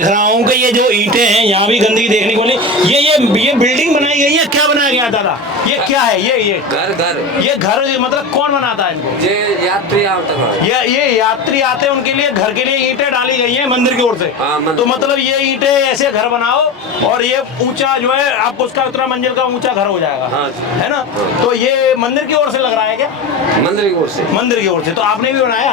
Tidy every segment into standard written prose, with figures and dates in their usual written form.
देख रहा हूँ कि ये जो ईंटें हैं यहाँ भी गंदगी देखने को मिली। ये बिल्डिंग बनाई गई है, क्या बनाया गया दादा? ये क्या है? ये घर ये घर मतलब कौन बनाता है इनको? ये यात्री आते हैं। ये यात्री आते हैं उनके लिए घर के लिए ईंटें डाली गई हैं मंदिर की ओर से। तो मतलब ये ईंटें ऐसे घर बनाओ और ये ऊंचा जो है आपको उसका उतना मंजिल का ऊंचा घर हो जाएगा। है ना? तो ये मंदिर की ओर से लग रहा है क्या? मंदिर की ओर से। मंदिर की ओर से। तो आपने भी बनाया?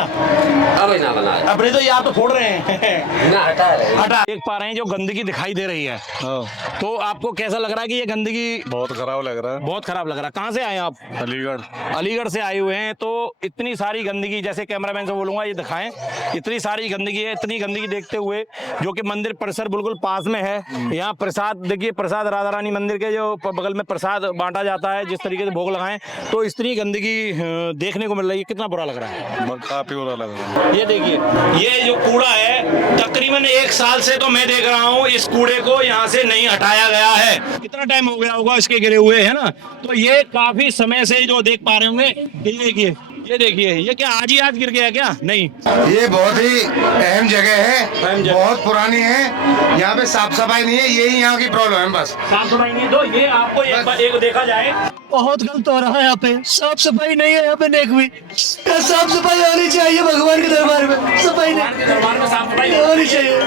अभी ना बनाया। अपने तो यहाँ तो फोड़ रहे हैं। ना हटा रहे हैं। हटा देख पा रहे हैं जो गंदगी दिखाई दे रही है। तो आपको कैसा लग रहा है कि ये गंदगी? बहुत खराब लग रहा है। बहुत खराब लग रहा है। कहाँ से आए आप? अलीगढ़। अलीगढ़ से आए हुए हैं। तो इतनी सारी गंदगी, जैसे कैमरामैन से बोलूंगा ये दिखाएं, इतनी सारी गंदगी है। इतनी गंदगी देखते हुए जो कि मंदिर परिसर बिल्कुल पास में है, यहाँ प्रसाद देखिए, प्रसाद राधा रानी मंदिर के जो बगल में प्रसाद बांटा जाता है, जिस तरीके से भोग लगाएं, तो इतनी गंदगी देखने को मिल रही है। कितना बुरा लग रहा है? काफी बुरा लग रहा है। ये देखिए, ये जो कूड़ा है तकरीबन 1 साल से तो मैं देख रहा हूँ इस कूड़े को यहाँ से नहीं हटाया गया है। कितना टाइम हो गया होगा इसके गिरे हुए, है ना? तो ये काफी समय से जो देख पा रहे होंगे, ये देखिए ये क्या आज ही आज गिर गया क्या? नहीं, ये बहुत ही अहम जगह है, बहुत पुरानी है। यहाँ पे साफ सफाई नहीं है, यही यहाँ की प्रॉब्लम है बस। साफ सफाई नहीं। तो ये आपको एक देखा जाए बहुत गलत हो रहा है यहाँ पे, साफ सफाई नहीं है यहाँ पे। नेक भी साफ सफाई होनी चाहिए, भगवान के दरबार में सफाई नहीं, दरबार में साफ सफाई होनी चाहिए।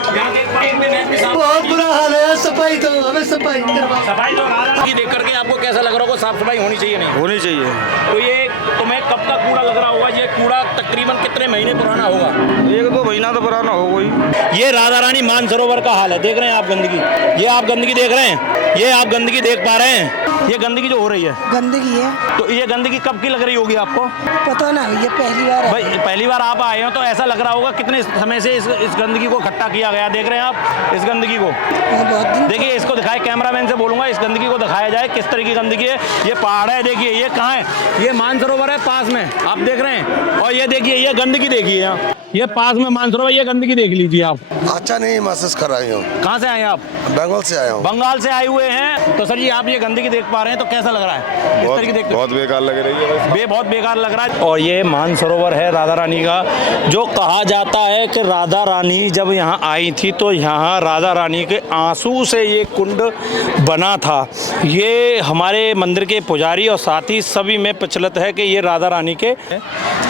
बहुत बुरा हाल है, सफाई तो हमें सफाई सफाई तो राधा देख करके आपको कैसा लग रहा होगा? साफ सफाई होनी चाहिए नहीं? होनी चाहिए। तो ये तुम्हें कब का कूड़ा लग रहा होगा? ये कूड़ा तकरीबन कितने महीने पुराना होगा? 1-2 महीना तो पुराना हो गई। ये राधा रानी मानसरोवर का हाल है। देख रहे हैं आप गंदगी? ये आप गंदगी देख रहे हैं? ये आप गंदगी देख पा रहे हैं? ये गंदगी जो हो रही है, गंदगी है। तो ये गंदगी कब की लग रही होगी आपको? पता ना, ये पहली बार है। भाई पहली बार आप आए हो तो ऐसा लग रहा होगा कितने समय से इस गंदगी को इकट्ठा किया गया। देख रहे हैं आप इस गंदगी को? ये बहुत दिन। देखिए इसको दिखाए, कैमरामैन से बोलूंगा इस गंदगी को दिखाया जाए किस तरह की गंदगी है। ये पहाड़ है, देखिए ये कहाँ है? ये मानसरोवर है पास में, आप देख रहे हैं। और ये देखिए ये गंदगी देखिए, यहाँ ये पास में मानसरोवर, ये गंदगी देख लीजिए आप। अच्छा नहीं महसूस कर रही हूँ। कहाँ से आए आप? बंगाल से आया हूँ। बंगाल से आए हुए हैं। तो सर जी आप ये गंदगी देख पा रहे हैं, तो कैसा लग रहा है? इस तरीके देखते बहुत बेकार लग रही है। बहुत बेकार लग रहा है। और ये मानसरोवर है राधा रानी का, जो कहा जाता है कि राधा रानी जब यहाँ आई थी तो यहाँ राधा रानी के आंसू से ये कुंड बना था। ये हमारे मंदिर के पुजारी और साथ ही सभी में प्रचलित है कि ये राधा रानी के,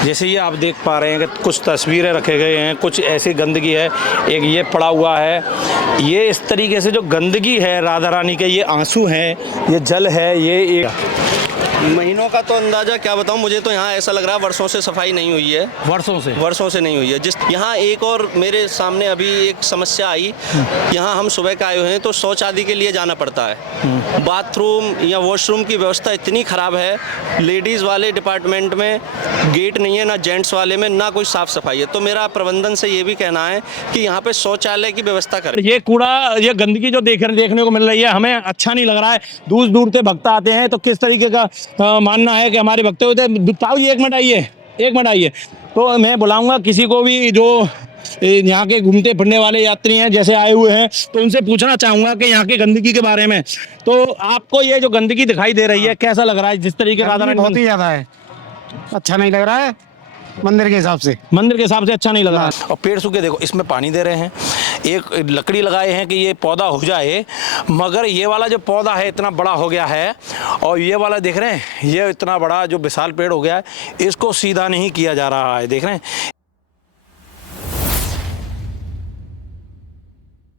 जैसे ये आप देख पा रहे हैं कि कुछ तस्वीरें रखे गए हैं, कुछ ऐसी गंदगी है, एक ये पड़ा हुआ है। ये इस तरीके से जो गंदगी है राधा रानी के, ये आंसू हैं, ये जल है, ये एक महीनों का तो अंदाजा क्या बताऊं, मुझे तो यहाँ ऐसा लग रहा है वर्षों से सफाई नहीं हुई है। वर्षों से नहीं हुई है। जिस यहाँ एक और मेरे सामने अभी एक समस्या आई, यहाँ हम सुबह का आए हुए हैं तो शौच आदि के लिए जाना पड़ता है। बाथरूम या वॉशरूम की व्यवस्था इतनी ख़राब है, लेडीज़ वाले डिपार्टमेंट में गेट नहीं है, ना जेंट्स वाले में, ना कोई साफ़ सफाई है। तो मेरा प्रबंधन से ये भी कहना है कि यहाँ पे शौचालय की व्यवस्था करें। ये कूड़ा, ये गंदगी जो देखने को मिल रही है, हमें अच्छा नहीं लग रहा है। दूर दूर से भक्त आते हैं, तो किस तरीके का मानना है कि हमारे भक्त होते हैं? ताऊ जी एक मिनट आइए। तो मैं बुलाऊंगा किसी को भी जो यहाँ के घूमते फिरने वाले यात्री हैं, जैसे आए हुए हैं, तो उनसे पूछना चाहूंगा कि यहाँ के गंदगी के बारे में। तो आपको ये जो गंदगी दिखाई दे रही है कैसा लग रहा है? जिस तरीके का बहुत ही ज्यादा है, अच्छा नहीं लग रहा है। मंदिर के हिसाब से अच्छा नहीं लग रहा है। और पेड़ सूखे, देखो इसमें पानी दे रहे हैं, एक लकड़ी लगाए हैं कि ये पौधा हो जाए, मगर ये वाला जो पौधा है इतना बड़ा हो गया है, और ये वाला देख रहे हैं, ये इतना बड़ा जो विशाल पेड़ हो गया है, इसको सीधा नहीं किया जा रहा है। देख रहे हैं,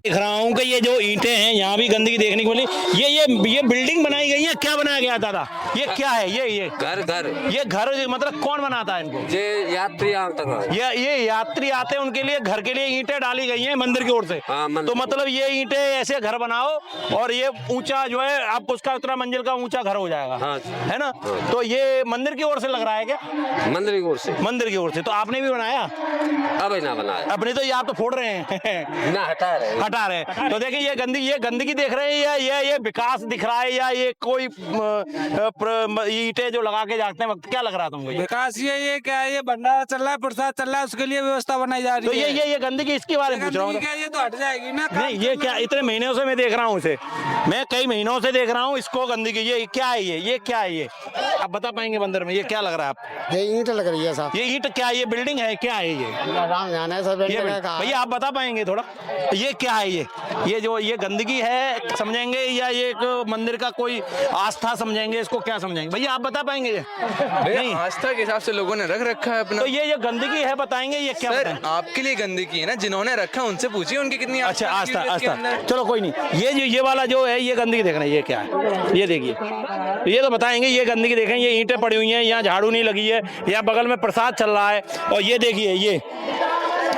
देख रहा हूँ कि ये जो ईंटें हैं यहाँ भी गंदगी देखने को मिली। ये बिल्डिंग बनाई गई है, क्या बनाया गया दादा? ये क्या है? ये घर ये घर मतलब कौन बनाता है इनको? ये यात्री आते हैं। ये यात्री आते हैं उनके लिए घर के लिए ईंटें डाली गई हैं मंदिर की ओर से। तो मतलब ये ईंटें ऐसे घर बनाओ और ये ऊंचा जो है आपको उसका उतना मंजिल का ऊंचा घर हो जाएगा। है ना? तो ये मंदिर की ओर से लग रहा है क्या? मंदिर की ओर से। मंदिर की ओर से। तो आपने भी बनाया? अभी ना बनाया। अपने तो यहाँ तो फोड़ रहे हैं। ना हटा रहे हैं। तो देखिए ये गंदगी देख रहे हैं, या ये विकास दिख रहा है, या ये कोई ईंटें जो लगा के जाते हैं वक्त, क्या लग रहा था तुमको? विकास ये क्या है, ये भंडारा चल रहा है, प्रसाद चल रहा है, उसके लिए व्यवस्था बनाई जा रही है। तो ये गंदगी इसके बारे में पूछ रहा हूँ। ये तो हट जाएगी ना। नहीं, ये क्या इतने महीनों से मैं देख रहा हूँ इसे, मैं कई महीनों से देख रहा हूँ इसको गंदगी। ये क्या है? ये क्या है? आप बता पाएंगे मंदिर में ये क्या लग रहा है आप? ये ईंट लग रही है साहब। ये ईंट क्या, ये बिल्डिंग है क्या है ये? राम जाना है सर, ये भैया आप बता पाएंगे थोड़ा ये क्या है? ये जो ये गंदगी है समझेंगे या ये एक मंदिर का कोई आस्था समझेंगे, इसको क्या समझेंगे भैया आप बता पाएंगे? ये नहीं, आस्था के हिसाब से लोगों ने रख रखा है अपना। तो ये गंदगी है बताएंगे ये क्या? सर बताएं? आपके लिए गंदगी है ना, जिन्होंने रखा उनसे पूछिए उनकी कितनी अच्छा आस्था है इसके आस्था, अंदर। चलो कोई नहीं। ये वाला जो है ये गंदगी देख रहे हैं, ये क्या है ये देखिए, ये तो बताएंगे। ये गंदगी देखें, ये ईंटें पड़ी हुई हैं, यहाँ झाड़ू नहीं लगी है, यहाँ बगल में प्रसाद चल रहा है। और ये देखिए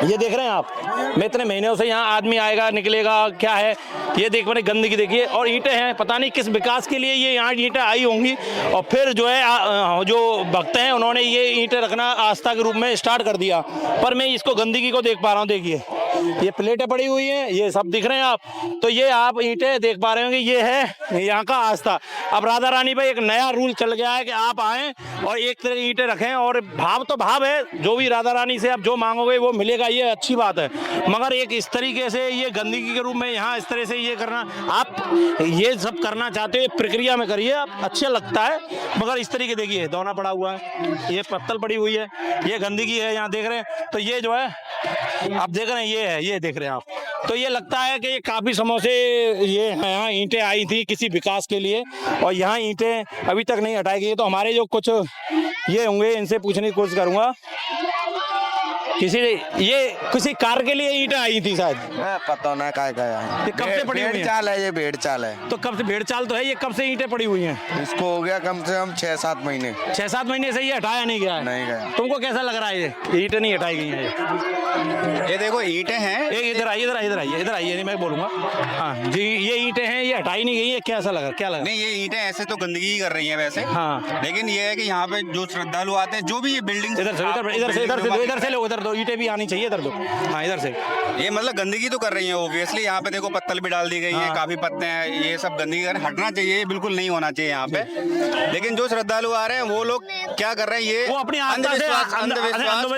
ये देख रहे हैं आप, मैं इतने महीनों से यहाँ आदमी आएगा निकलेगा क्या है, ये देख मैंने गंदगी देखिए। और ईंटें हैं, पता नहीं किस विकास के लिए ये यहाँ ईंटें आई होंगी। और फिर जो है जो भक्त हैं उन्होंने ये ईंटें रखना आस्था के रूप में स्टार्ट कर दिया। पर मैं इसको गंदगी को देख पा रहा हूँ, देखिए ये प्लेटें पड़ी हुई हैं, ये सब दिख रहे हैं आप। तो ये आप ईंटें देख पा रहे होंगे, ये है यहाँ का आस्था। अब राधा रानी पे एक नया रूल चल गया है कि आप आएँ और एक तरह की ईंटें रखें। और भाव तो भाव है, जो भी राधा रानी से आप जो मांगोगे वो मिलेगा, ये अच्छी बात है। मगर एक इस तरीके से ये गंदगी के रूप में यहाँ इस तरह से ये करना, आप ये सब करना चाहते हो प्रक्रिया में करिए, आप अच्छा लगता है। मगर इस तरीके देखिए दौना पड़ा हुआ है, ये पत्तल पड़ी हुई है, ये गंदगी है यहाँ देख रहे हैं। तो ये जो है आप देख रहे हैं ये है, ये देख रहे हैं आप। तो ये लगता है कि ये काफ़ी समय से ये यहाँ ईंटें आई थी किसी विकास के लिए, और यहाँ ईंटें अभी तक नहीं हटाई गई। तो हमारे जो कुछ ये होंगे इनसे पूछने की कोशिश करूँगा, किसी कार के लिए ईंटें आई थी शायद, पता ना क्या ये कब से पड़ी हुई है? चाल है, ये भेड़ चाल है। तो कब से भेड़ चाल तो है, ये कब से ईंटें पड़ी हुई हैं? इसको हो गया कम से कम 6-7 महीने। 6-7 महीने से ये हटाया नहीं गया है? नहीं गया। तुमको कैसा लग रहा है ये ईंटें नहीं हटाई गई हैं? ये देखो ईंटें हैं, इधर आइए नहीं मैं बोलूंगा। हाँ जी, ये ईंटें हैं, ये हटाई नहीं गई है, कैसा लगा, क्या लगा? नहीं ये ईंटें ऐसे तो गंदगी ही कर रही हैं वैसे। हाँ। लेकिन ये है कि यहाँ पे जो श्रद्धालु आते हैं, जो भी ये बिल्डिंग इधर से लो, उधर दो ईंटें भी आनी चाहिए, इधर दो। हाँ इधर से। ये मतलब गंदगी तो कर रही है ओब्वियसली। यहाँ पे देखो पत्तल भी डाल दी गई है, काफी पत्ते हैं, ये सब गंदगी हटना चाहिए, ये बिल्कुल नहीं होना चाहिए यहाँ पे। लेकिन जो श्रद्धालु आ रहे हैं वो लोग क्या कर रहे हैं, ये वो अपनी आस्था से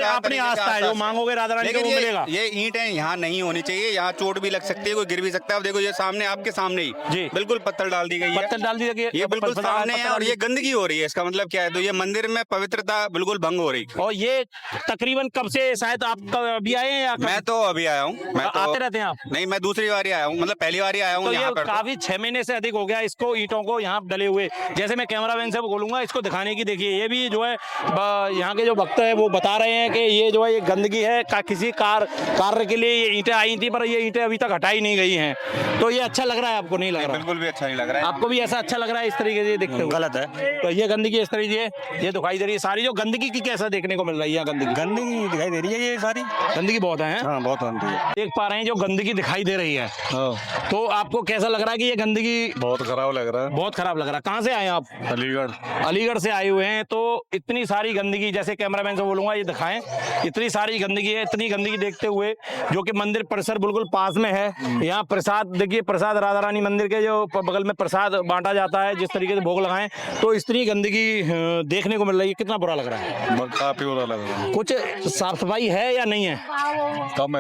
अपनी आस्था है, जो मांगोगे राधा रानी को वो मिलेगा। ये ईंटें यहाँ नहीं होनी चाहिए, यहाँ चोट भी लग सकती है, कोई गिर भी सकता है। अब देखो ये सामने आपके सामने ही जी बिल्कुल पत्थर डाल दी गई है, पत्थर डाल दी गई है, ये बिल्कुल सामने है, और ये गंदगी हो रही है। इसका मतलब क्या है? तो ये मंदिर में पवित्रता बिल्कुल भंग हो रही है। और ये तकरीबन कब से, शायद आप अभी आए हैं या मैं तो अभी आया हूँ, मैं तो आते रहते हैं आप? नहीं, मैं दूसरी बार ही आया हूँ, मतलब पहली बार ही आया हूँ। तो यहाँ ये पर काफी 6 महीने से अधिक हो गया इसको, ईंटों को यहाँ डले हुए। जैसे मैं कैमरामैन से बोलूंगा इसको दिखाने की, देखिए ये भी जो है यहाँ के जो भक्त है वो बता रहे हैं कि ये जो है ये गंदगी है, किसी कार्य के लिए ये ईंटें आई थी, पर ये ईंटें अभी तक हटाई नहीं गई हैं। तो ये अच्छा लग रहा है आपको? नहीं लग रहा? बिल्कुल भी अच्छा नहीं लग रहा है। आपको भी ऐसा अच्छा लग रहा है इस तरीके से देखते हो? गलत है। तो ये गंदगी इस तरीके ये दिखाई दे रही है सारी, जो गंदगी की कैसा देखने को मिल रही है? गंदगी दिखाई दे रही है, ये सारी गंदगी बहुत है। हाँ, बहुत देख पा रहे हैं जो गंदगी दिखाई दे रही है। तो आपको कैसा लग रहा है कि ये गंदगी? बहुत खराब लग रहा है। बहुत खराब लग रहा है। कहाँ से आए आप? अलीगढ़ से आए हुए हैं। तो इतनी सारी गंदगी, जैसे कैमरामैन से बोलूंगा ये दिखाएं, इतनी सारी गंदगी है। इतनी गंदगी देखते हुए जो कि मंदिर परिसर बिल्कुल पास में है, यहाँ प्रसाद देखिए, प्रसाद राधा रानी मंदिर के जो बगल में प्रसाद बांटा जाता है, जिस तरीके से भोग लगाएं, तो इतनी गंदगी देखने को मिल रही है। कितना बुरा लग रहा है? काफी बुरा लग रहा है। कुछ साफ सफाई है या नहीं है? कम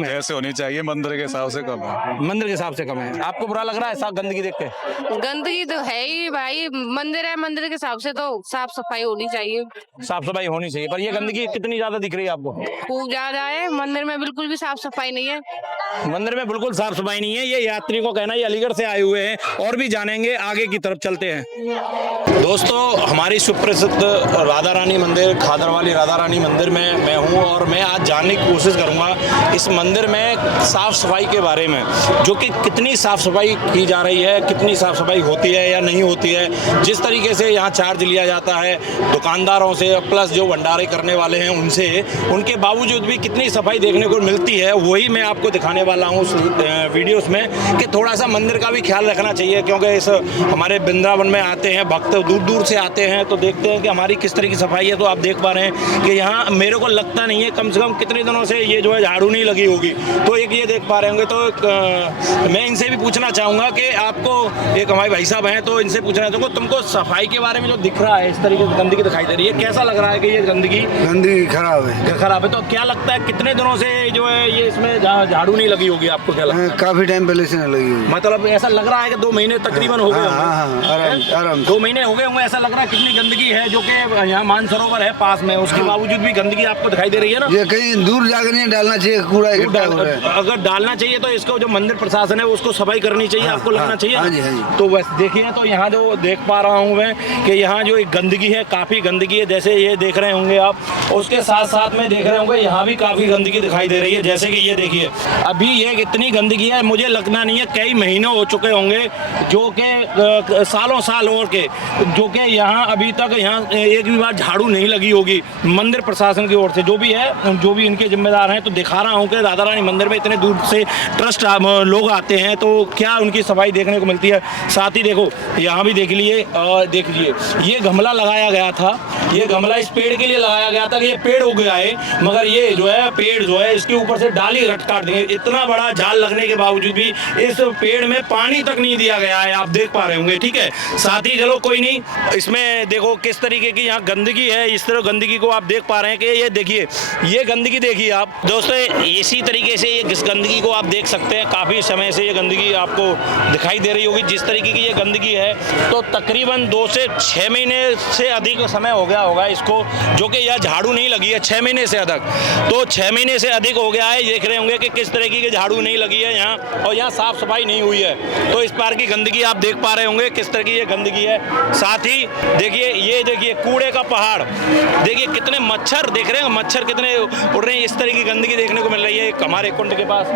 है, ऐसे होनी चाहिए, मंदिर के हिसाब से कम है। मंदिर के हिसाब से कम है। आपको बुरा लग रहा है साफ गंदगी देख के? गंदगी तो है ही भाई, मंदिर है, मंदिर के हिसाब से तो साफ सफाई होनी चाहिए। साफ सफाई होनी चाहिए, पर ये गंदगी कितनी ज्यादा दिख रही है आपको? खूब ज्यादा है। मंदिर में बिल्कुल भी साफ सफाई नहीं है। मंदिर में बिल्कुल साफ सफाई नहीं है। ये यात्री को कहना है, ये अलीगढ़ से आए हुए हैं, और भी जानेंगे, आगे की तरफ चलते हैं। दोस्तों, हमारी सुप्रसिद्ध राधा रानी मंदिर, खादर वाली राधा रानी मंदिर में मैं हूँ, और मैं आज जानने की कोशिश करूँगा इस मंदिर में साफ सफाई के बारे में, जो कि कितनी साफ सफाई की जा रही है, कितनी साफ सफाई होती है या नहीं होती है। जिस तरीके से यहाँ चार्ज लिया जाता है दुकानदारों से, प्लस जो भंडारे करने वाले हैं उनसे, उनके बावजूद भी कितनी सफाई देखने को मिलती है, वही मैं आपको दिखाने वाला हूँ वीडियोस में, कि थोड़ा सा मंदिर का भी ख्याल रखना चाहिए। क्योंकि इस हमारे वृंदावन में आते हैं भक्त, दूर दूर से आते हैं, तो देखते हैं कि हमारी किस तरह की सफाई है। तो आप देख पा रहे हैं कि यहाँ मेरे को लगता नहीं है, कम से कम कितने दिनों से ये जो है झाड़ू नहीं लगी होगी। तो एक ये देख पा रहे होंगे। तो मैं इनसे भी पूछना चाहूँगा कि आपको, एक हमारे भाई साहब हैं, तो इनसे पूछना चाहूँगा, तुमको सफाई के बारे में जो दिख रहा है, इस तरीके से गंदगी दिखाई दे रही है, कैसा लग रहा है कि ये गंदगी खराब है? तो क्या लगता है कितने दिनों से जो है ये इसमें झाड़ू नहीं लगी होगी? आपको क्या लगता है? काफी टाइम पहले से नहीं लगी हुई। मतलब ऐसा लग रहा है कि 2 महीने तकरीबन हो गए। आराम 2 महीने हो गए होंगे, ऐसा लग रहा है कितनी गंदगी है, जो कि यहाँ मानसरोवर है पास में, उसके बावजूद भी गंदगी आपको दिखाई दे रही है ना। ये कहीं दूर जाकर नहीं डालना चाहिए कूड़ा इकट्ठा हो रहा है। अगर डालना चाहिए तो इसको जो मंदिर प्रशासन है उसको सफाई करनी चाहिए, आपको लगना चाहिए। हाँ जी, हाँ जी। तो बस देखिए, तो यहाँ जो देख पा रहा हूँ मैं कि यहाँ जो एक गंदगी है, काफ़ी गंदगी है, जैसे ये देख रहे होंगे आप, उसके साथ साथ में देख रहे होंगे यहाँ भी काफ़ी गंदगी दिखाई दे रही है। जैसे कि ये देखिए, अभी ये इतनी गंदगी है, मुझे लगना नहीं है कई महीने हो चुके होंगे, जो कि सालों साल और के, जो कि यहाँ अभी तक यहाँ एक भी बार झाड़ू नहीं लगी होगी मंदिर प्रशासन की ओर से, जो भी है, जो भी इनके जिम्मेदार हैं। तो दिखा रहा हूँ कि राधा रानी मंदिर में इतने दूर से ट्रस्ट लोग आते हैं, तो क्या उनकी सफाई देखने को मिलती है। साथ ही देखो यहाँ भी देख लिए, और देख लिए ये गमला लगाया गया था, ये गमला इस पेड़ के लिए लगाया गया था कि ये पेड़ उग गया है, मगर ये जो है पेड़ जो है इसके ऊपर से डाली काट देंगे। इतना बड़ा जाल लगने के बावजूद भी इस पेड़ में पानी तक नहीं दिया गया है, आप देख पा रहे होंगे। ठीक है, साथ ही चलो कोई नहीं, इसमें देखो किस तरीके की यहाँ गंदगी है, इस तरह गंदगी को आप देख पा रहे हैं कि ये देखिए, ये गंदगी देखिए आप दोस्तों, इसी तरीके से ये गंदगी को आप देख सकते हैं। काफ़ी समय से ये गंदगी आपको दिखाई दे रही होगी, जिस तरीके की ये गंदगी है। तो तकरीबन 2 से 6 महीने से अधिक समय हो गया होगा इसको, जो कि यह झाड़ू नहीं लगी है 6 महीने से अधिक, तो 6 महीने से अधिक हो गया है। देख रहे होंगे कि किस तरीके की झाड़ू नहीं लगी है यहाँ, और यहाँ साफ सफाई नहीं हुई है। तो इस पार की गंदगी आप देख पा रहे होंगे किस तरह की ये गंदगी है। साथ ही देखिए, ये देखिए कूड़े का पहाड़, देखिए कितने मच्छर, देख रहे हैं मच्छर कितने उड़ रहे हैं। इस तरह की गंदगी देखने को मिल रही है हमारे कुंड के पास,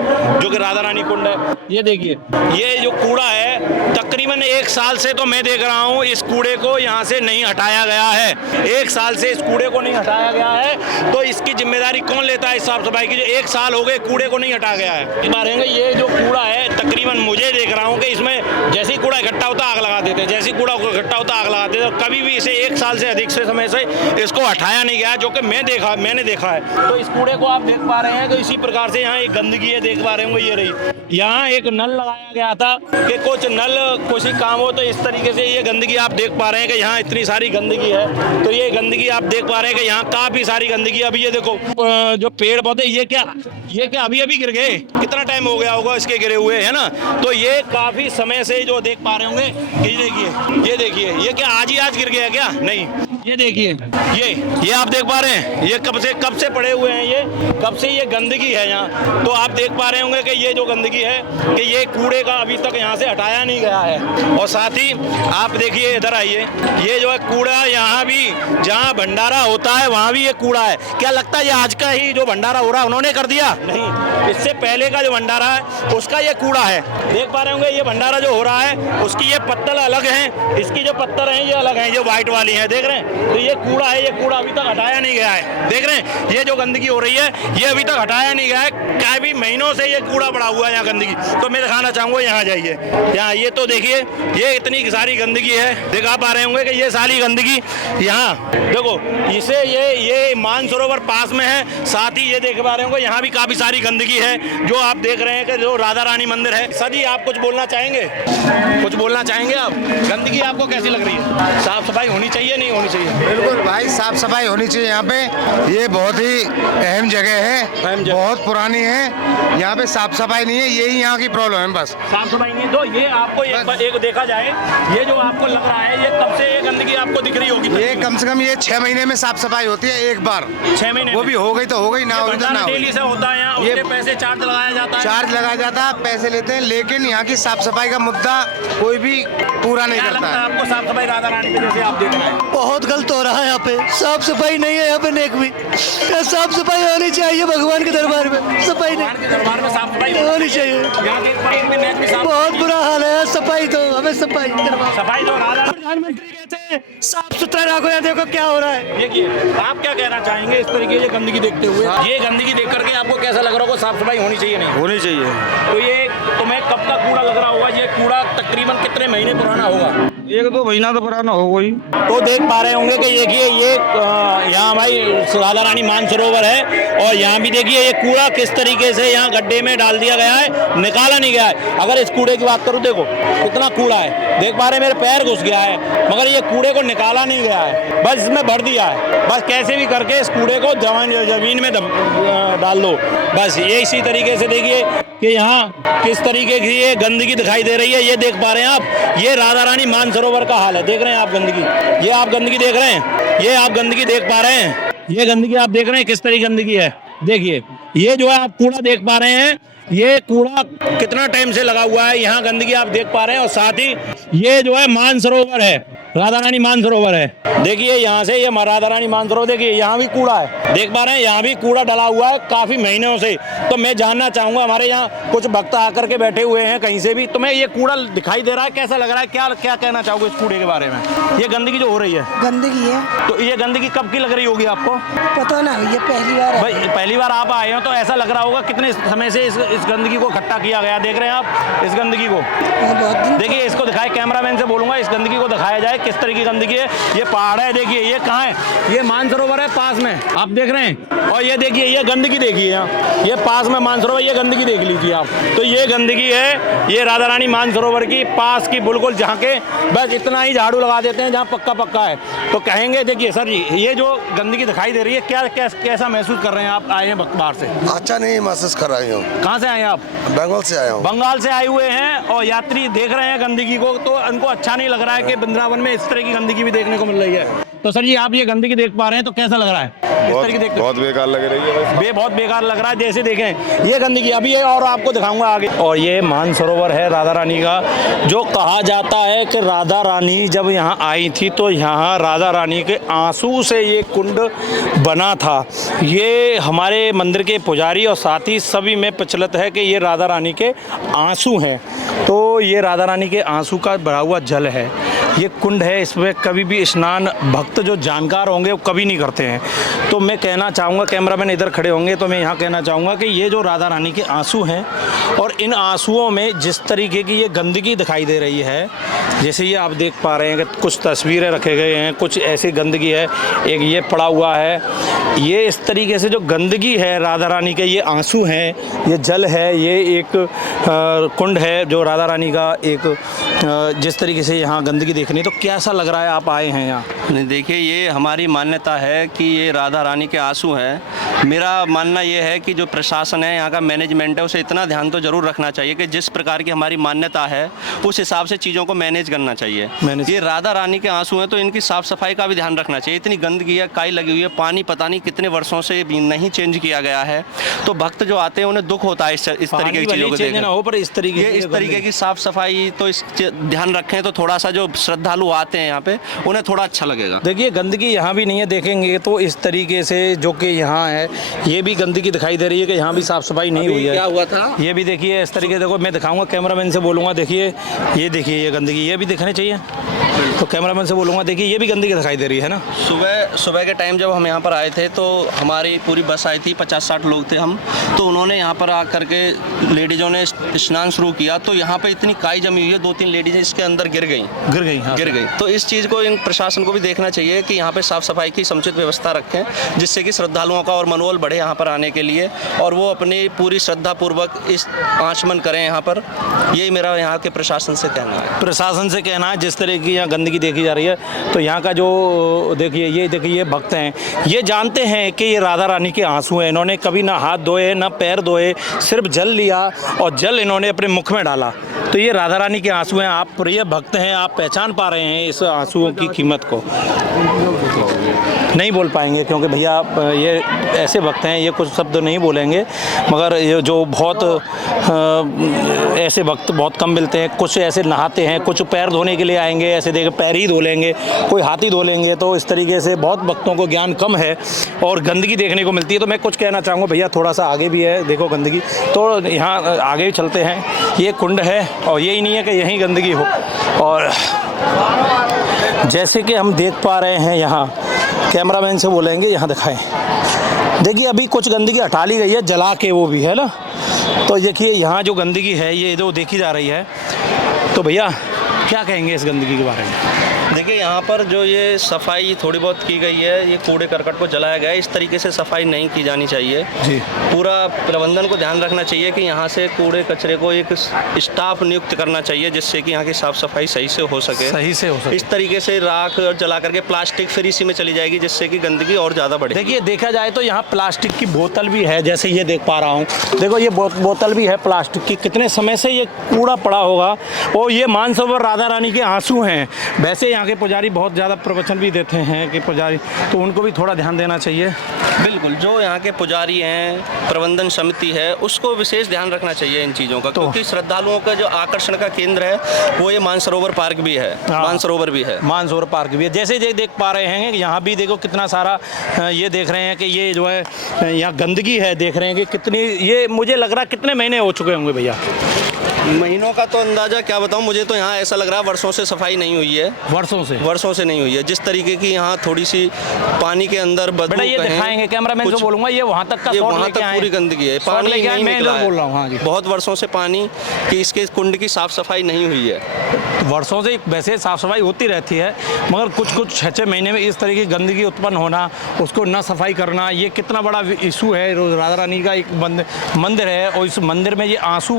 जो कि राधा रानी कुंड है। ये देखिए, ये जो कूड़ा है, तकरीबन 1 साल से तो मैं देख रहा हूँ इस कूड़े को यहाँ से नहीं हटाया गया है। 1 साल से इस कूड़े को नहीं हटाया गया है, तो इसकी जिम्मेदारी कौन लेता है इस साफ सफाई की, जो 1 साल हो गए कूड़े को नहीं हटाया गया है। मारेंगे, ये जो कूड़ा है तकरीबन मुझे देख रहा हूँ कि इसमें जैसे ही कूड़ा इकट्ठा होता आग लगा देते हैं, जैसे ही कूड़ा इकट्ठा होता आग लगा देते हैं। कभी भी इसे 1 साल से अधिक से समय से इसको हटाया नहीं गया, जो कि मैंने देखा है। तो इस कूड़े को आप देख पा रहे हैं, तो इसी प्रकार से यहाँ एक गंदगी है, देख पा रहे होंगे। ये रही, यहाँ एक नल लगाया गया था कि कुछ नल कुछ ही काम हो, तो इस तरीके से ये गंदगी आप देख पा रहे हैं कि यहाँ इतनी सारी गंदगी है। तो ये गंदगी आप देख पा रहे हैं कि यहाँ काफी सारी गंदगी। अभी ये देखो जो पेड़ पौधे, ये क्या अभी गिर गए, कितना टाइम हो गया होगा इसके गिरे हुए, है ना। तो ये काफी समय से जो देख पा रहे होंगे, ये देखिए ये क्या आज गिर गया क्या, नहीं, ये देखिए, ये आप देख पा रहे हैं, ये कब से पड़े हुए हैं, ये कब से ये गंदगी है यहाँ। तो आप देख पा रहे होंगे कि ये जो गंदगी है कि ये कूड़े का अभी तक यहाँ से हटाया नहीं गया है। और साथ ही आप देखिए, इधर आइए, ये जो है कूड़ा, यहाँ भी जहाँ भंडारा होता है वहाँ भी ये कूड़ा है। क्या लगता है ये आज का ही जो भंडारा हो रहा है उन्होंने कर दिया? नहीं, इससे पहले का जो भंडारा है उसका ये कूड़ा है। देख पा रहे होंगे, ये भंडारा जो हो रहा है उसकी ये पत्तल अलग है, इसकी जो पत्थर हैं ये अलग हैं, ये व्हाइट वाली हैं, देख रहे हैं। तो ये कूड़ा है, ये कूड़ा अभी तक हटाया नहीं गया है, देख रहे हैं। ये जो गंदगी हो रही है ये अभी तक हटाया नहीं गया है, काफी महीनों से ये कूड़ा पड़ा हुआ है यहाँ गंदगी। तो मैं दिखाना चाहूँगा, यहाँ जाइए, यहाँ ये तो देखिए, ये इतनी सारी गंदगी है, दिखा पा रहे होंगे कि ये सारी गंदगी यहाँ देखो, इसे ये मानसरोवर पास में है। साथ ही ये देख पा रहे होंगे यहाँ भी काफी सारी गंदगी है, जो आप देख रहे हैं कि जो राधा रानी मंदिर है। सर जी, आप कुछ बोलना चाहेंगे? कुछ बोलना चाहेंगे आप? गंदगी आपको कैसी लग रही है? साफ सफाई होनी चाहिए, नहीं होनी चाहिए? बिल्कुल भाई, साफ सफाई होनी चाहिए यहाँ पे। ये बहुत ही अहम जगह है, बहुत पुरानी है, यहाँ पे साफ सफाई नहीं है, यही यहाँ की प्रॉब्लम है बस। साफ सफाई नहीं, तो ये आपको एक देखा जाए, ये जो आपको लग रहा है, ये कब से ये गंदगी आपको दिख रही होगी? ये कम से कम ये 6 महीने में साफ सफाई होती है एक बार। 6 महीने, वो भी हो गई तो हो गई, ना हो तो ना हो। डेली से होता है यहाँ, ये पैसे चार्ज लगाया जाता है, चार्ज लगाया जाता है, पैसे लेते हैं, लेकिन यहाँ की साफ सफाई का मुद्दा कोई भी पूरा नहीं करता है। आपको साफ सफाई राधा रानी पे जैसे आप देख रहे हैं, बहुत गलत हो रहा है यहाँ पे, साफ सफाई नहीं है यहाँ पे, नेक भी साफ सफाई होनी चाहिए। भगवान के दरबार में सफाई नहीं, दरबार में साफ सफाई होनी चाहिए। यहाँ के परेड में नेक भी साफ, बहुत बुरा हाल है, सफाई तो हमें सफाई तो राधा। प्रधानमंत्री कहते हैं साफ सुथरा रखो, यहाँ देखो क्या हो रहा है। देखिए, आप क्या कहना चाहेंगे इस तरीके की गंदगी देखते हुए? ये गंदगी देख करके आपको कैसा लग रहा होगा? साफ सफाई होनी चाहिए, नहीं होनी चाहिए। तो ये तुम्हें कब का कूड़ा लग रहा होगा? ये कूड़ा तकरीबन कितने महीने पुराना होगा? 1-2 महीना तो पुराना हो गई। तो देख पा रहे होंगे कि देखिए, ये यहाँ भाई राधा रानी मानसरोवर है, और यहाँ भी देखिए ये कूड़ा किस तरीके से यहाँ गड्ढे में डाल दिया गया है, निकाला नहीं गया है। अगर इस कूड़े की बात करूँ, देखो कितना कूड़ा है, देख पा रहे मेरे पैर घुस गया है, मगर ये कूड़े को निकाला नहीं गया है, बस इसमें भर दिया है। बस कैसे भी करके इस कूड़े को जमीन में डाल दो, बस ये इसी तरीके से। देखिए कि यहाँ किस तरीके की ये गंदगी दिखाई दे रही है, ये देख पा रहे हैं आप, ये राधा रानी मानसरोवर का हाल है। देख रहे हैं आप गंदगी, ये आप गंदगी देख रहे हैं, ये आप गंदगी देख पा रहे हैं, ये गंदगी आप देख रहे हैं किस तरह की गंदगी है। देखिए ये जो है आप कूड़ा देख पा रहे हैं, ये कूड़ा कितना टाइम से लगा हुआ है, यहाँ गंदगी आप देख पा रहे हैं। और साथ ही ये जो है मानसरोवर है, राधा रानी मानसरोवर है। देखिए यहाँ से ये राधा रानी मानसरोवर, देखिए यहाँ भी कूड़ा है, देख पा रहे हैं यहाँ भी कूड़ा डला हुआ है काफी महीनों से। तो मैं जानना चाहूंगा, हमारे यहाँ कुछ भक्त आकर के बैठे हुए हैं कहीं से भी, तो मैं ये कूड़ा दिखाई दे रहा है, कैसा लग रहा है, क्या क्या कहना चाहोगे इस कूड़े के बारे में? ये गंदगी जो हो रही है, गंदगी है तो ये गंदगी कब की लग रही होगी आपको? पता ना, ये पहली बार है। भाई पहली बार आप आए हो तो ऐसा लग रहा होगा कितने समय से इस गंदगी को इकट्ठा किया गया। देख रहे हैं आप इस गंदगी को, देखिए इसको दिखाए, कैमरामैन से बोलूंगा इस गंदगी को दिखाया जाए किस तरह की गंदगी है। ये पहाड़ है, देखिए ये कहाँ है, ये मानसरोवर है पास में, आप देख रहे हैं। और ये देखिए ये गंदगी देखिए यहाँ, ये पास में मानसरोवर, ये गंदगी देख लीजिए आप। तो ये गंदगी है, ये राधा रानी मानसरोवर की पास की, बिल्कुल जहाँ के बस इतना ही झाड़ू लगा देते हैं जहाँ पक्का पक्का है। तो कहेंगे देखिए सर जी, ये जो गंदगी दिखाई दे रही है, क्या कैसा महसूस कर रहे हैं आप? आए हैं बाहर से? अच्छा नहीं महसूस कर रही हूँ। कहाँ से आए हैं आप? बंगाल से आया हूँ। बंगाल से आए हुए हैं और यात्री देख रहे हैं गंदगी को, तो उनको अच्छा नहीं लग रहा है कि वृंदावन में इस तरह की गंदगी भी देखने को मिल रही है। तो सर जी आप ये गंदगी देख पा रहे हैं तो कैसा लग रहा है? बहुत बेकार लग रही है, बहुत बेकार लग रहा है। जैसे देखें ये गंदगी अभी है और आपको दिखाऊंगा आगे। और ये मानसरोवर है राधा रानी का, जो कहा जाता है कि राधा रानी जब यहाँ आई थी तो यहाँ राधा रानी के आंसू से ये कुंड बना था। ये हमारे मंदिर के पुजारी और साथ ही सभी में प्रचलित है कि ये राधा रानी के आंसू हैं। तो ये राधा रानी के आंसू का भरा हुआ जल है, ये कुंड है, इसमें कभी भी स्नान भक्त जो जानकार होंगे वो कभी नहीं करते हैं। तो मैं कहना चाहूँगा, कैमरामैन इधर खड़े होंगे तो मैं यहाँ कहना चाहूँगा कि ये जो राधा रानी के आंसू हैं और इन आंसुओं में जिस तरीके की ये गंदगी दिखाई दे रही है, जैसे ये आप देख पा रहे हैं कि कुछ तस्वीरें रखे गए हैं, कुछ ऐसी गंदगी है, एक ये पड़ा हुआ है, ये इस तरीके से जो गंदगी है राधा रानी के, ये आंसू हैं, ये जल है, ये एक कुंड है जो राधा रानी का एक जिस तरीके से यहाँ गंदगी देखनी। तो कैसा लग रहा है आप आए हैं यहाँ? नहीं देखिए, ये हमारी मान्यता है कि ये राधा रानी के आंसू हैं। मेरा मानना ये है कि जो प्रशासन है, यहाँ का मैनेजमेंट है, उसे इतना ध्यान तो ज़रूर रखना चाहिए कि जिस प्रकार की हमारी मान्यता है उस हिसाब से चीज़ों को मैनेज करना चाहिए। ये राधा रानी के आंसू हैं तो इनकी साफ़ सफाई का भी ध्यान रखना चाहिए। इतनी गंदगी है, काई लगी हुई है, पानी पता नहीं कितने वर्षों से नहीं चेंज किया गया है, तो भक्त जो आते हैं उन्हें दुख होता है इस तरीके की चीज़ों को देखकर। इस तरीके की साफ़ सफाई तो इस ध्यान रखें तो थोड़ा सा जो श्रद्धालु आते हैं यहाँ पे उन्हें थोड़ा अच्छा लगेगा। देखिए गंदगी यहाँ भी नहीं है, देखेंगे तो इस तरीके से जो कि यहाँ है, ये भी गंदगी दिखाई दे रही है कि यहाँ भी साफ सफाई नहीं हुई है। क्या हुआ था? ये भी देखिए इस तरीके, देखो मैं दिखाऊंगा, कैमरामैन से बोलूँगा, देखिए ये देखिए ये गंदगी, ये भी दिखनी चाहिए, तो कैमरामैन से बोलूँगा, देखिए ये भी गंदगी दिखाई दे रही है ना। सुबह के टाइम जब हम यहाँ पर आए थे तो हमारी पूरी बस आई थी, 50-60 लोग थे हम, तो उन्होंने यहाँ पर आकर के लेडीज़ों ने स्नान शुरू किया, तो यहाँ पर इतनी काई जमी हुई है, 2-3 लेडीज़ें इसके अंदर गिर गई। तो इस चीज़ को इन प्रशासन को भी देखना चाहिए कि यहाँ पे साफ़ सफाई की समुचित व्यवस्था रखें, जिससे कि श्रद्धालुओं का और मनोबल बढ़े यहाँ पर आने के लिए, और वो अपनी पूरी श्रद्धा पूर्वक इस आचमन करें यहाँ पर। यही मेरा यहाँ के प्रशासन से कहना है। प्रशासन से कहना है, जिस तरह की यहाँ गंदगी देखी जा रही है, तो यहाँ का जो देखिए ये भक्त हैं, ये जानते हैं कि ये राधा रानी के आंसू हैं। इन्होंने कभी ना हाथ धोए ना पैर धोए, सिर्फ जल लिया और जल इन्होंने अपने मुख में डाला। तो ये राधा रानी के आंसू हैं। आप प्रिय भक्त हैं, आप पहचान पा रहे हैं इस आंसुओं की कीमत को? नहीं बोल पाएंगे क्योंकि भैया ये ऐसे भक्त हैं, ये कुछ शब्द नहीं बोलेंगे, मगर ये जो बहुत ऐसे भक्त बहुत कम मिलते हैं। कुछ ऐसे नहाते हैं, कुछ पैर धोने के लिए आएंगे, ऐसे देख पैर ही धो लेंगे, कोई हाथ ही धो लेंगे। तो इस तरीके से बहुत भक्तों को ज्ञान कम है और गंदगी देखने को मिलती है। तो मैं कुछ कहना चाहूँगा, भैया थोड़ा सा आगे भी है, देखो गंदगी, तो यहाँ आगे भी चलते हैं। ये कुंड है और यही नहीं है कि यहीं गंदगी हो। और जैसे कि हम देख पा रहे हैं, यहाँ कैमरामैन से बोलेंगे, यहाँ दिखाएं, देखिए अभी कुछ गंदगी हटा ली गई है जला के, वो भी है ना। तो देखिए यहाँ जो गंदगी है ये जो देखी जा रही है, तो भैया क्या कहेंगे इस गंदगी के बारे में? देखिए यहाँ पर जो ये सफाई थोड़ी बहुत की गई है, ये कूड़े करकट को जलाया गया है, इस तरीके से सफाई नहीं की जानी चाहिए जी। पूरा प्रबंधन को ध्यान रखना चाहिए कि यहाँ से कूड़े कचरे को एक स्टाफ नियुक्त करना चाहिए, जिससे कि यहाँ की साफ सफाई सही से हो सके। इस तरीके से राख जला करके प्लास्टिक फिर इसी में चली जाएगी, जिससे कि गंदगी और ज़्यादा बढ़ेगी। देखिए देखा जाए तो यहाँ प्लास्टिक की बोतल भी है, जैसे ये देख पा रहा हूँ। देखो ये बोतल भी है प्लास्टिक की, कितने समय से ये कूड़ा पड़ा होगा। और ये मानसरोवर राधा रानी के आंसू हैं। वैसे यहाँ के पुजारी बहुत ज़्यादा प्रवचन भी देते हैं कि पुजारी, तो उनको भी थोड़ा ध्यान देना चाहिए। बिल्कुल, जो यहाँ के पुजारी हैं, प्रबंधन समिति है, उसको विशेष ध्यान रखना चाहिए इन चीज़ों का, क्योंकि श्रद्धालुओं का जो आकर्षण का केंद्र है वो ये मानसरोवर पार्क भी है। मानसरोवर भी है, मानसरोवर पार्क भी है। जैसे ये देख पा रहे हैं यहाँ भी देखो कितना सारा ये देख रहे हैं कि ये जो है यहाँ गंदगी है। देख रहे हैं कि कितनी, ये मुझे लग रहा है कितने महीने हो चुके होंगे भैया? महीनों का तो अंदाजा क्या बताऊं, मुझे तो यहाँ ऐसा लग रहा है वर्षों से सफाई नहीं हुई है। वर्षों से नहीं हुई है। जिस तरीके की यहाँ थोड़ी सी पानी के अंदर बदबू, ये दिखाएंगे कैमरामैन को बोलूंगा, ये वहाँ तक का, ये वहाँ तक पूरी गंदगी है, पानी नहीं निकला है। बोल रहा हूँ, हाँ जी। बहुत वर्षों से पानी की, इसके कुंड की साफ सफाई नहीं हुई है। वर्षों से वैसे साफ सफाई होती रहती है, मगर कुछ 6-6 महीने में इस तरह की गंदगी उत्पन्न होना, उसको न सफाई करना, ये कितना बड़ा इशू है। राधा रानी का एक मंदिर है और इस मंदिर में ये आंसू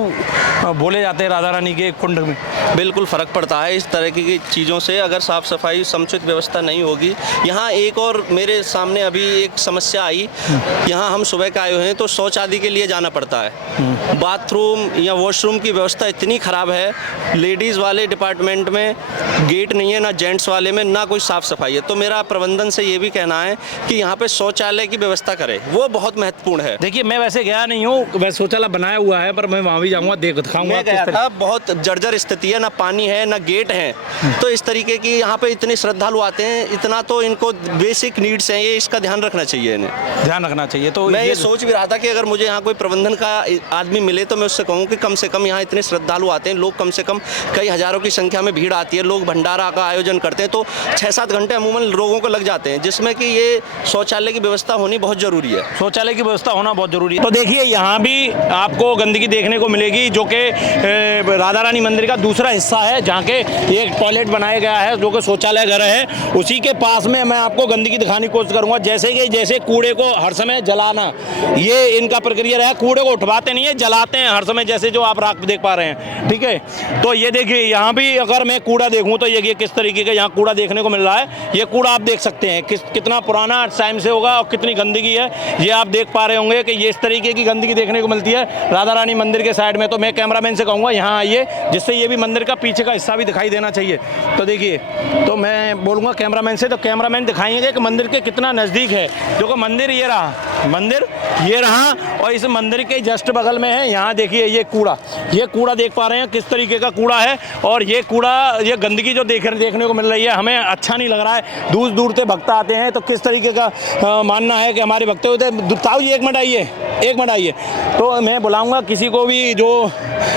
बोले जाते हैं राधा रानी के कुंड में। बिल्कुल फ़र्क पड़ता है इस तरह की चीज़ों से, अगर साफ़ सफाई समुचित व्यवस्था नहीं होगी। यहाँ एक और मेरे सामने अभी एक समस्या आई, यहाँ हम सुबह के आए हुए हैं तो शौच आदि के लिए जाना पड़ता है। बाथरूम या वॉशरूम की व्यवस्था इतनी ख़राब है, लेडीज़ वाले डिपार्टमेंट में गेट नहीं है, ना जेंट्स वाले में, ना कोई साफ़ सफाई है। तो मेरा प्रबंधन से ये भी कहना है कि यहाँ पे शौचालय की व्यवस्था करें, वो बहुत महत्वपूर्ण है। देखिए मैं वैसे गया नहीं हूँ, वैसे शौचालय बनाया हुआ है, पर मैं वहाँ भी जाऊँगा, दिखाऊंगा। गया था, बहुत जर्जर स्थिति है, ना पानी है ना गेट है। तो इस तरीके की यहाँ पे इतने श्रद्धालु आते हैं, इतना तो इनको बेसिक नीड्स हैं, ये इसका ध्यान रखना चाहिए, इन्हें ध्यान रखना चाहिए। तो मैं ये सोच भी रहा था कि अगर मुझे यहाँ कोई प्रबंधन का आदमी मिले तो मैं उससे कहूँ कि कम से कम यहाँ इतने श्रद्धालु आते हैं, लोग कम से कम कई हजारों की संख्या में भीड़ आती है, लोग भंडारा का आयोजन करते हैं, तो 6-7 घंटे अमूमन लोगों को लग जाते हैं, जिसमें कि ये शौचालय की व्यवस्था होनी बहुत जरूरी है। शौचालय की व्यवस्था होना बहुत जरूरी है। तो देखिए यहाँ भी आपको गंदगी देखने को मिलेगी, जो कि राधा रानी मंदिर का दूसरा हिस्सा है, जहाँ के एक टॉयलेट बनाया गया है, जो कि शौचालय घर है। उसी के पास में मैं आपको गंदगी दिखाने की कोशिश करूंगा। जैसे कूड़े को हर समय जलाना, ये इनका प्रक्रिया रहा है। कूड़े को उठवाते नहीं है, जलाते हैं हर समय, जैसे जो आप राख देख पा रहे हैं, ठीक है। तो ये देखिए यहाँ भी अगर मैं कूड़ा देखूँ तो ये किस तरीके का यहाँ कूड़ा देखने को मिल रहा है। ये कूड़ा आप देख सकते हैं कितना पुराना टाइम से होगा और कितनी गंदगी है, ये आप देख पा रहे होंगे कि ये इस तरीके की गंदगी देखने को मिलती है राधा रानी मंदिर के साइड में। तो मैं कैमरामैन से कहूँगा यहाँ आइए, जिससे ये भी मंदिर का पीछे का हिस्सा भी दिखाई देना चाहिए। तो देखिए, तो मैं बोलूँगा कैमरामैन से, तो कैमरामैन दिखाएंगे कि मंदिर के कितना नज़दीक है। जो कि मंदिर ये रहा और इस मंदिर के जस्ट बगल में है। यहाँ देखिए ये कूड़ा देख पा रहे हैं किस तरीके का कूड़ा है। और ये कूड़ा, ये गंदगी जो देखने को मिल रही है, हमें अच्छा नहीं लग रहा है। दूर दूर से भक्त आते हैं, तो किस तरीके का मानना है कि हमारे भक्त होते हैं। ताऊ जी एक मिनट आइए। तो मैं बुलाऊँगा किसी को भी जो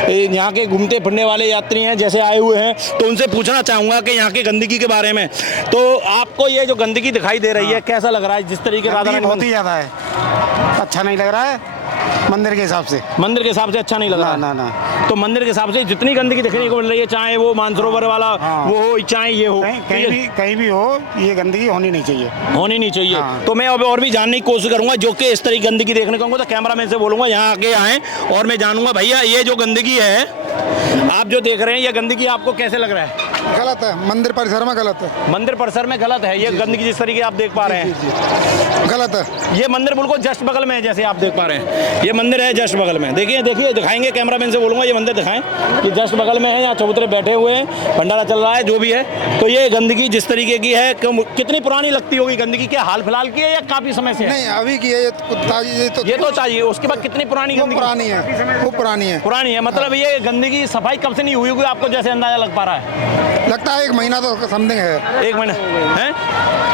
यहाँ के घूमते फिरने वाले यात्री हैं, जैसे आए हुए हैं, तो उनसे पूछना चाहूँगा कि यहाँ की गंदगी के बारे में। तो आपको ये जो गंदगी दिखाई दे रही है, कैसा लग रहा है? जिस तरीके राधा रानी, बहुत ही ज़्यादा है, अच्छा नहीं लग रहा है। मंदिर के हिसाब से अच्छा नहीं लग रहा। ना। तो मंदिर के हिसाब से जितनी गंदगी देखने को मिल रही है, चाहे वो मानसरोवर वाला वो हो, चाहे ये हो, कहीं भी हो, ये गंदगी होनी नहीं चाहिए। तो मैं अब और भी जानने की कोशिश करूंगा, जो कि इस तरह की गंदगी देखने को होगा, तो कैमरामैन से बोलूंगा यहाँ आगे आए और मैं जानूंगा, भैया ये जो गंदगी है आप जो देख रहे हैं, ये गंदगी आपको कैसे लग रहा है? गलत है, मंदिर परिसर में गलत है। मंदिर परिसर में गलत है ये गंदगी, जिस तरीके आप देख पा रहे हैं, गलत है। ये मंदिर बिल्कुल जस्ट बगल में है, जैसे आप देख पा रहे हैं, ये मंदिर है जस्ट बगल में। देखिए दिखाएंगे, कैमरामैन से बोलूंगा ये मंदिर दिखाएं कि जस्ट बगल में है। यहाँ चबूतरे बैठे हुए हैं, भंडारा चल रहा है, जो भी है। तो ये गंदगी जिस तरीके की है, कितनी पुरानी लगती होगी गंदगी? क्या हाल फिलहाल की है या काफी समय से? नहीं, अभी की है ये तो चाहिए। उसके बाद कितनी पुरानी गंदगी? पुरानी है। मतलब ये गंदगी सफाई कब से नहीं हुई होगी आपको जैसे अंदाजा लग पा रहा है? लगता है 1 महीना तो समथिंग है। 1 महीना है,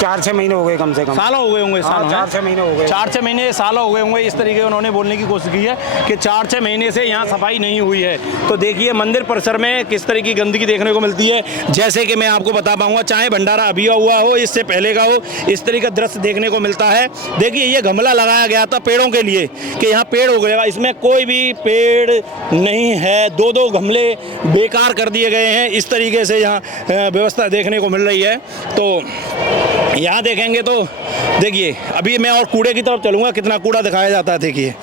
4-6 महीने हो गए, कम से कम सालों हो गए होंगे। 4-6 महीने हो गए, 4-6 महीने सालों हो गए होंगे। इस तरीके उन्होंने बोलने की कोशिश की है कि 4-6 महीने से यहाँ सफाई नहीं हुई है। तो देखिए मंदिर परिसर में किस तरह की गंदगी देखने को मिलती है। जैसे कि मैं आपको बता पाऊंगा, चाहे भंडारा अभी हुआ हो, इससे पहले का हो, इस तरह का दृश्य देखने को मिलता है। देखिए ये गमला लगाया गया था पेड़ों के लिए कि यहाँ पेड़ हो गया, इसमें कोई भी पेड़ नहीं है। 2-2 गमले बेकार कर दिए गए हैं। इस तरीके से यहाँ यहाँ व्यवस्था देखने को मिल रही है। तो यहाँ देखेंगे तो देखिए, अभी मैं और कूड़े की तरफ चलूँगा, कितना कूड़ा दिखाया जाता है। देखिए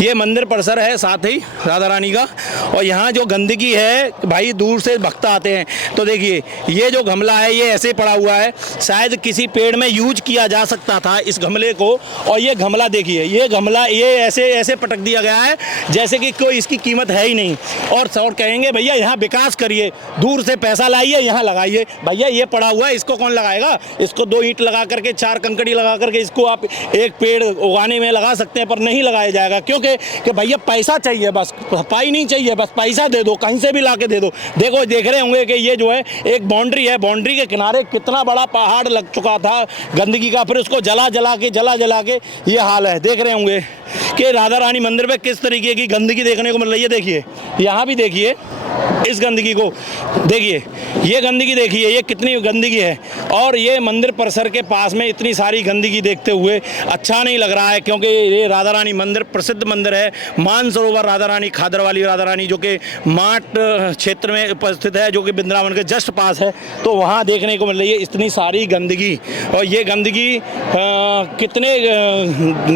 ये मंदिर परिसर है साथ ही राधा रानी का, और यहाँ जो गंदगी है भाई दूर से भक्त आते हैं। तो देखिए ये जो गमला है ये ऐसे पड़ा हुआ है, शायद किसी पेड़ में यूज किया जा सकता था इस गमले को। और ये गमला देखिए, ये गमला ये ऐसे ऐसे पटक दिया गया है जैसे कि कोई इसकी कीमत है ही नहीं। और कहेंगे भैया यहाँ विकास करिए, दूर से पैसा लाइए यहाँ लगाइए। भैया ये पड़ा हुआ है, इसको कौन लगाएगा? इसको 2 ईंट लगा करके, 4 कंकड़ी लगा करके इसको आप एक पेड़ उगाने में लगा सकते हैं, पर नहीं लगाया जाएगा। क्योंकि कि भैया पैसा चाहिए, बस सफाई नहीं चाहिए, बस पैसा दे दो, कहीं से भी ला के दे दो। देखो देख रहे होंगे कि ये जो है एक बाउंड्री है, बाउंड्री के किनारे कितना बड़ा पहाड़ लग चुका था गंदगी का, फिर उसको जला जला के ये हाल है। देख रहे होंगे कि राधा रानी मंदिर पे किस तरीके की गंदगी देखने को मिल रही है। देखिए यहाँ भी देखिए इस गंदगी को, देखिए ये गंदगी देखिए, ये कितनी गंदगी है। और ये मंदिर परिसर के पास में इतनी सारी गंदगी देखते हुए अच्छा नहीं लग रहा है, क्योंकि ये राधा रानी मंदिर प्रसिद्ध मंदिर है। मानसरोवर राधा रानी, खादर वाली राधा रानी, जो कि माट क्षेत्र में उपस्थित है, जो कि वृंदावन के जस्ट पास है। तो वहाँ देखने को मिल रही है इतनी सारी गंदगी। और ये गंदगी कितने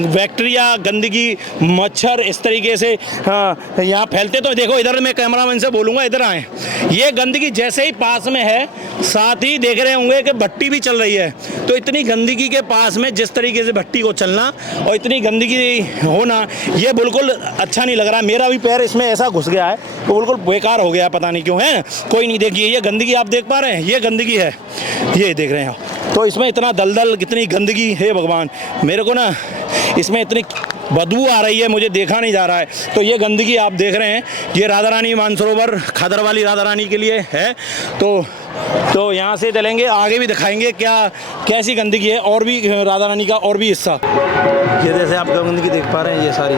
बैक्टीरिया, गंदगी, मच्छर इस तरीके से यहाँ फैलते। तो देखो इधर मैं कैमरामैन से बोलूँगा इधर आए, ये गंदगी जैसे ही पास में है, साथ ही देख रहे होंगे कि भट्टी भी चल रही है। तो इतनी गंदगी के पास में जिस तरीके से भट्टी को चलना और इतनी गंदगी होना, ये बिल्कुल अच्छा नहीं लग रहा है। मेरा भी पैर इसमें ऐसा घुस गया है तो बिल्कुल बेकार हो गया, पता नहीं क्यों है। कोई नहीं, देखिए ये गंदगी आप देख पा रहे हैं, ये गंदगी है, ये देख रहे हैं आप। तो इसमें इतना दलदल, कितनी गंदगी है भगवान, मेरे को ना इसमें इतनी बदबू आ रही है, मुझे देखा नहीं जा रहा है। तो ये गंदगी आप देख रहे हैं, ये राधा रानी मानसरोवर खादर वाली राधा रानी के लिए है। तो यहाँ से चलेंगे आगे भी दिखाएंगे क्या कैसी गंदगी है, और भी राधा रानी का और भी हिस्सा। ये जैसे आप गंदगी देख पा रहे हैं ये सारी,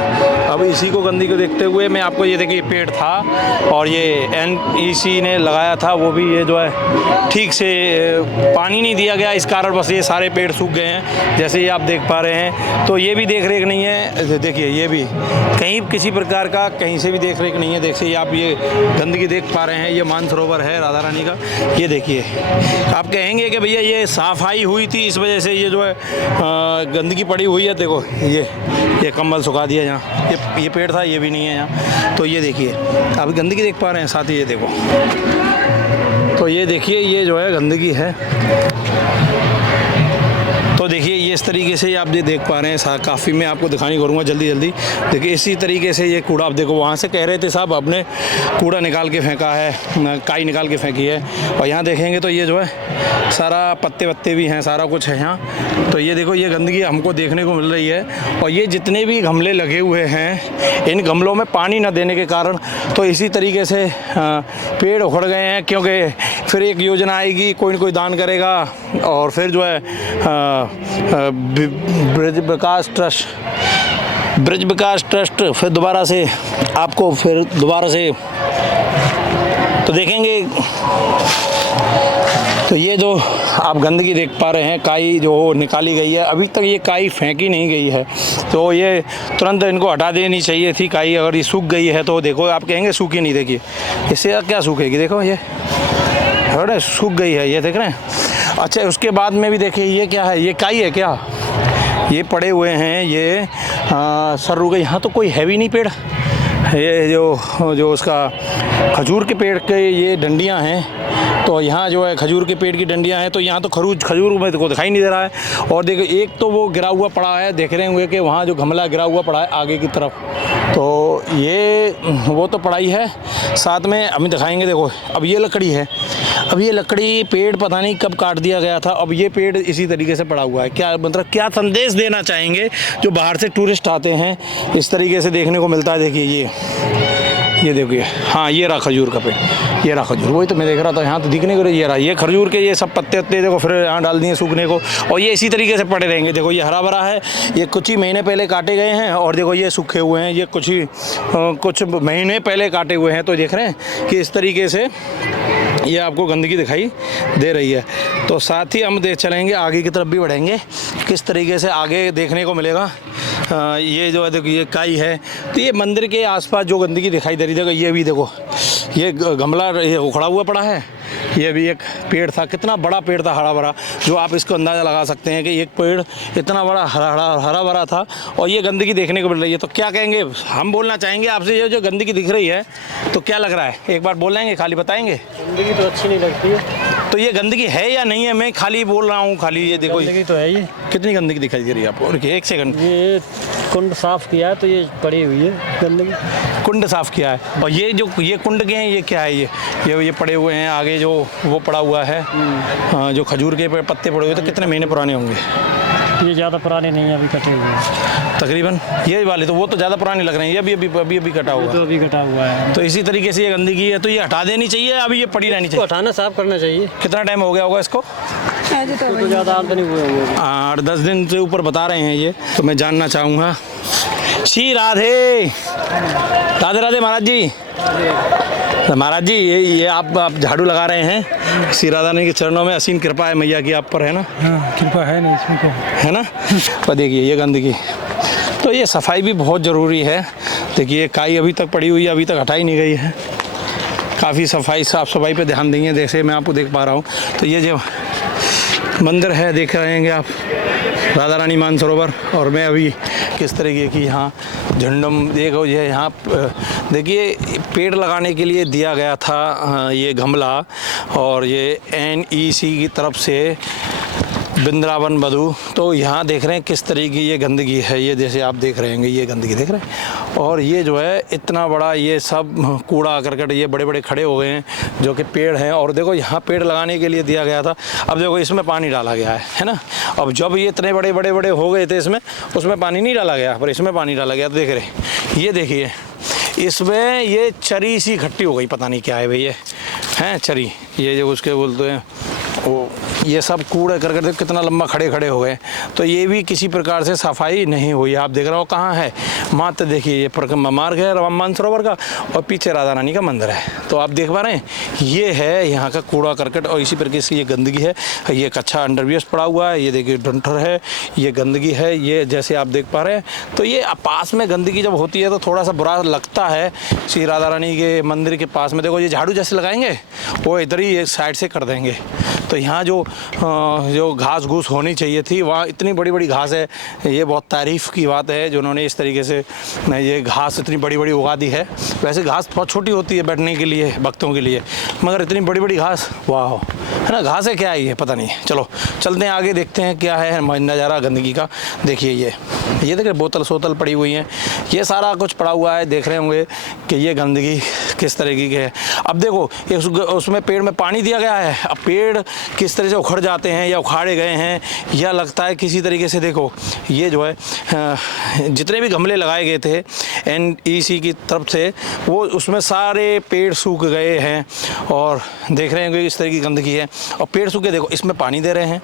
अब इसी को गंदगी को देखते हुए मैं आपको ये देखिए पेड़ था और ये NEC ने लगाया था, वो भी ये जो है ठीक से पानी नहीं दिया गया, इस कारण बस ये सारे पेड़ सूख गए हैं, जैसे ये आप देख पा रहे हैं। तो ये भी देख रेख नहीं है, देखिए ये भी कहीं किसी प्रकार का कहीं से भी देख रेख नहीं है। देखिए आप ये गंदगी देख पा रहे हैं, ये मानसरोवर है राधा रानी का। ये देखिए, आप कहेंगे कि भैया ये सफाई हुई थी इस वजह से ये जो है गंदगी पड़ी हुई है। देखो ये कंबल सुखा दिया यहाँ, ये पेड़ था, ये भी नहीं है यहाँ। तो ये देखिए आप गंदगी देख पा रहे हैं, साथ ही ये देखो, तो ये देखिए ये जो है गंदगी है। तो देखिए ये इस तरीके से आप ये देख पा रहे हैं, काफ़ी मैं आपको दिखाने करूँगा जल्दी। देखिए इसी तरीके से ये कूड़ा, आप देखो वहाँ से कह रहे थे साहब आपने कूड़ा निकाल के फेंका है, काई निकाल के फेंकी है। और यहाँ देखेंगे तो ये जो है सारा पत्ते वत्ते भी हैं, सारा कुछ है यहाँ। तो ये देखो ये गंदगी हमको देखने को मिल रही है। और ये जितने भी गमले लगे हुए हैं, इन गमलों में पानी न देने के कारण तो इसी तरीके से पेड़ उखड़ गए हैं, क्योंकि फिर एक योजना आएगी, कोई न कोई दान करेगा और फिर जो है ब्रज विकास ट्रस्ट फिर दोबारा से आपको फिर दोबारा से तो देखेंगे। तो ये जो आप गंदगी देख पा रहे हैं, काई जो निकाली गई है, अभी तक ये काई फेंकी नहीं गई है, तो ये तुरंत इनको हटा देनी चाहिए थी काई। अगर ये सूख गई है तो देखो आप कहेंगे सूखी नहीं, देखिए इससे क्या सूखेगी, देखो ये सूख गई है, ये देख रहे हैं। अच्छा उसके बाद में भी देखिए ये क्या है, ये काई है क्या, ये पड़े हुए हैं, ये सर गई। यहाँ तो कोई है भी नहीं पेड़, ये जो उसका खजूर के पेड़ के ये डंडियाँ हैं। तो यहाँ जो है खजूर के पेड़ की डंडियाँ हैं, तो यहाँ तो खजूर में को दिखाई नहीं दे रहा है। और देखो एक तो वो गिरा हुआ पड़ा है, देख रहे होंगे कि वहाँ जो गमला गिरा हुआ पड़ा है आगे की तरफ, तो ये वो तो पड़ा ही है। साथ में हम दिखाएंगे, देखो अब ये लकड़ी है, अब ये लकड़ी पेड़ पता नहीं कब काट दिया गया था, अब ये पेड़ इसी तरीके से पड़ा हुआ है। क्या मतलब क्या संदेश देना चाहेंगे जो बाहर से टूरिस्ट आते हैं, इस तरीके से देखने को मिलता है। देखिए ये देखिए, हाँ ये रहा खजूर का पेड़, ये रहा खजूर, वही तो मैं देख रहा था, यहाँ तो दिखने को ये रहा, ये खजूर के ये सब पत्ते देखो फिर यहाँ डाल दिए सूखने को, और ये इसी तरीके से पड़े रहेंगे। देखो ये हरा भरा है, ये कुछ ही महीने पहले काटे गए हैं, और देखो ये सूखे हुए हैं, ये कुछ महीने पहले काटे हुए हैं। तो देख रहे हैं कि इस तरीके से ये आपको गंदगी दिखाई दे रही है। तो साथ ही हम देख चलेंगे आगे की तरफ भी बढ़ेंगे, किस तरीके से आगे देखने को मिलेगा। ये जो है देखो ये काई है, तो ये मंदिर के आसपास जो गंदगी दिखाई दे रही है, ये भी देखो ये गमला ये उखड़ा हुआ पड़ा है, ये भी एक पेड़ था, कितना बड़ा पेड़ था हरा भरा, जो आप इसको अंदाज़ा लगा सकते हैं कि एक पेड़ इतना बड़ा हरा भरा था और ये गंदगी देखने को मिल रही है। तो क्या कहेंगे, हम बोलना चाहेंगे आपसे, ये जो गंदगी दिख रही है तो क्या लग रहा है, एक बार बोलेंगे, खाली बताएंगे? गंदगी तो अच्छी नहीं लगती है। तो ये गंदगी है या नहीं है? मैं खाली बोल रहा हूँ, खाली ये देखो गंदगी तो है ये। कितनी गंदगी दिखाई दे रही है आपको? एक सेकंड, ये कुंड साफ किया है तो ये पड़ी हुई है गंदगी। कुंड साफ किया है और ये जो ये कुंड के हैं ये क्या है? ये पड़े हुए हैं, आगे जो वो पड़ा हुआ है जो खजूर के पत्ते पड़े हुए, तो कितने महीने पुराने होंगे? ये ज़्यादा पुराने नहीं है, अभी कटे हुए हैं तकरीबन। ये वाले तो वो तो ज़्यादा पुराने लग रहे हैं, ये अभी कटा हुआ, तो अभी कटा हुआ है। तो इसी तरीके से ये गंदगी है, तो ये हटा देनी चाहिए, अभी ये पड़ी रहनी चाहिए? हटाना, साफ करना चाहिए। कितना टाइम हो गया होगा इसको? तो ज़्यादा आमदनी हुए होंगे, 8-10 दिन से ऊपर बता रहे हैं ये। तो मैं जानना चाहूँगा, श्री राधे राधे राधे महाराज जी। महाराज जी, ये आप झाड़ू लगा रहे हैं, श्री राधा रानी के चरणों में असीम कृपा है मैया की आप पर, है ना? हाँ, कृपा है नहीं इसमें क्या है ना? पर देखिए ये गंदगी, तो ये सफाई भी बहुत ज़रूरी है। देखिए काई अभी तक पड़ी हुई है, अभी तक हटाई नहीं गई है। काफ़ी साफ़ सफाई पे ध्यान देंगे, जैसे मैं आपको देख पा रहा हूँ। तो ये जो मंदिर है देख रहे हैं आप, राधा रानी मानसरोवर, और मैं अभी किस तरीके की यहाँ झंडम देखो, ये यहाँ देखिए पेड़ लगाने के लिए दिया गया था ये गमला, और ये NEC की तरफ से वृंदावन बधू। तो यहाँ देख रहे हैं किस तरीके की ये गंदगी है, ये जैसे आप देख रहे हैं ये गंदगी देख रहे हैं, और ये जो है इतना बड़ा ये सब कूड़ा करकट ये बड़े बड़े खड़े हो गए हैं जो कि पेड़ हैं। और देखो यहाँ पेड़ लगाने के लिए दिया गया था, अब देखो इसमें पानी डाला गया है ना? अब जब ये इतने बड़े हो गए थे इसमें, उसमें पानी नहीं डाला गया, पर इसमें पानी डाला गया। तो देख रहे ये देखिए, इसमें ये चरी सी इकट्ठी हो गई, पता नहीं क्या है भाई, ये हैं चरी, ये जो उसके बोलते हैं वो, ये सब कूड़े करके कितना लंबा खड़े हो गए। तो ये भी किसी प्रकार से सफाई नहीं हुई। आप देख रहे हो कहाँ है मात्र, देखिए ये मार्ग है मानसरोवर का, और पीछे राधा रानी का मंदिर है। तो आप देख पा रहे हैं ये है यहाँ का कूड़ा करकट, और इसी प्रकार से ये गंदगी है। ये कच्चा अंडरवियर पड़ा हुआ है, ये देखिए डंठर है, ये गंदगी है, ये जैसे आप देख पा रहे हैं। तो ये पास में गंदगी जब होती है तो थोड़ा सा बुरा लगता है। श्री राधा रानी के मंदिर के पास में देखो, ये झाड़ू जैसे लगाएंगे वो इधर ही एक साइड से कर देंगे। तो यहाँ जो घास घूस होनी चाहिए थी, वहाँ इतनी बड़ी बड़ी घास है। ये बहुत तारीफ़ की बात है जो उन्होंने इस तरीके से ये घास इतनी बड़ी बड़ी उगा दी है। वैसे घास बहुत छोटी होती है बैठने के लिए, भक्तों के लिए, मगर इतनी बड़ी बड़ी घास, वाह, है ना? घास है क्या है ये पता नहीं। चलो चलते हैं आगे, देखते हैं क्या है नज़ारा गंदगी का। देखिए ये देखिए बोतल सोतल पड़ी हुई हैं, ये सारा कुछ पड़ा हुआ है। देख रहे होंगे कि ये गंदगी किस तरीके की है। अब देखो उसमें पेड़ में पानी दिया गया है, अब पेड़ किस तरह से उखड़ जाते हैं या उखाड़े गए हैं, या लगता है किसी तरीके से। देखो ये जो है जितने भी गमले लगाए गए थे NEC की तरफ से, वो उसमें सारे पेड़ सूख गए हैं, और देख रहे हैं इस तरह की गंदगी है। और पेड़ सूखे, देखो इसमें पानी दे रहे हैं,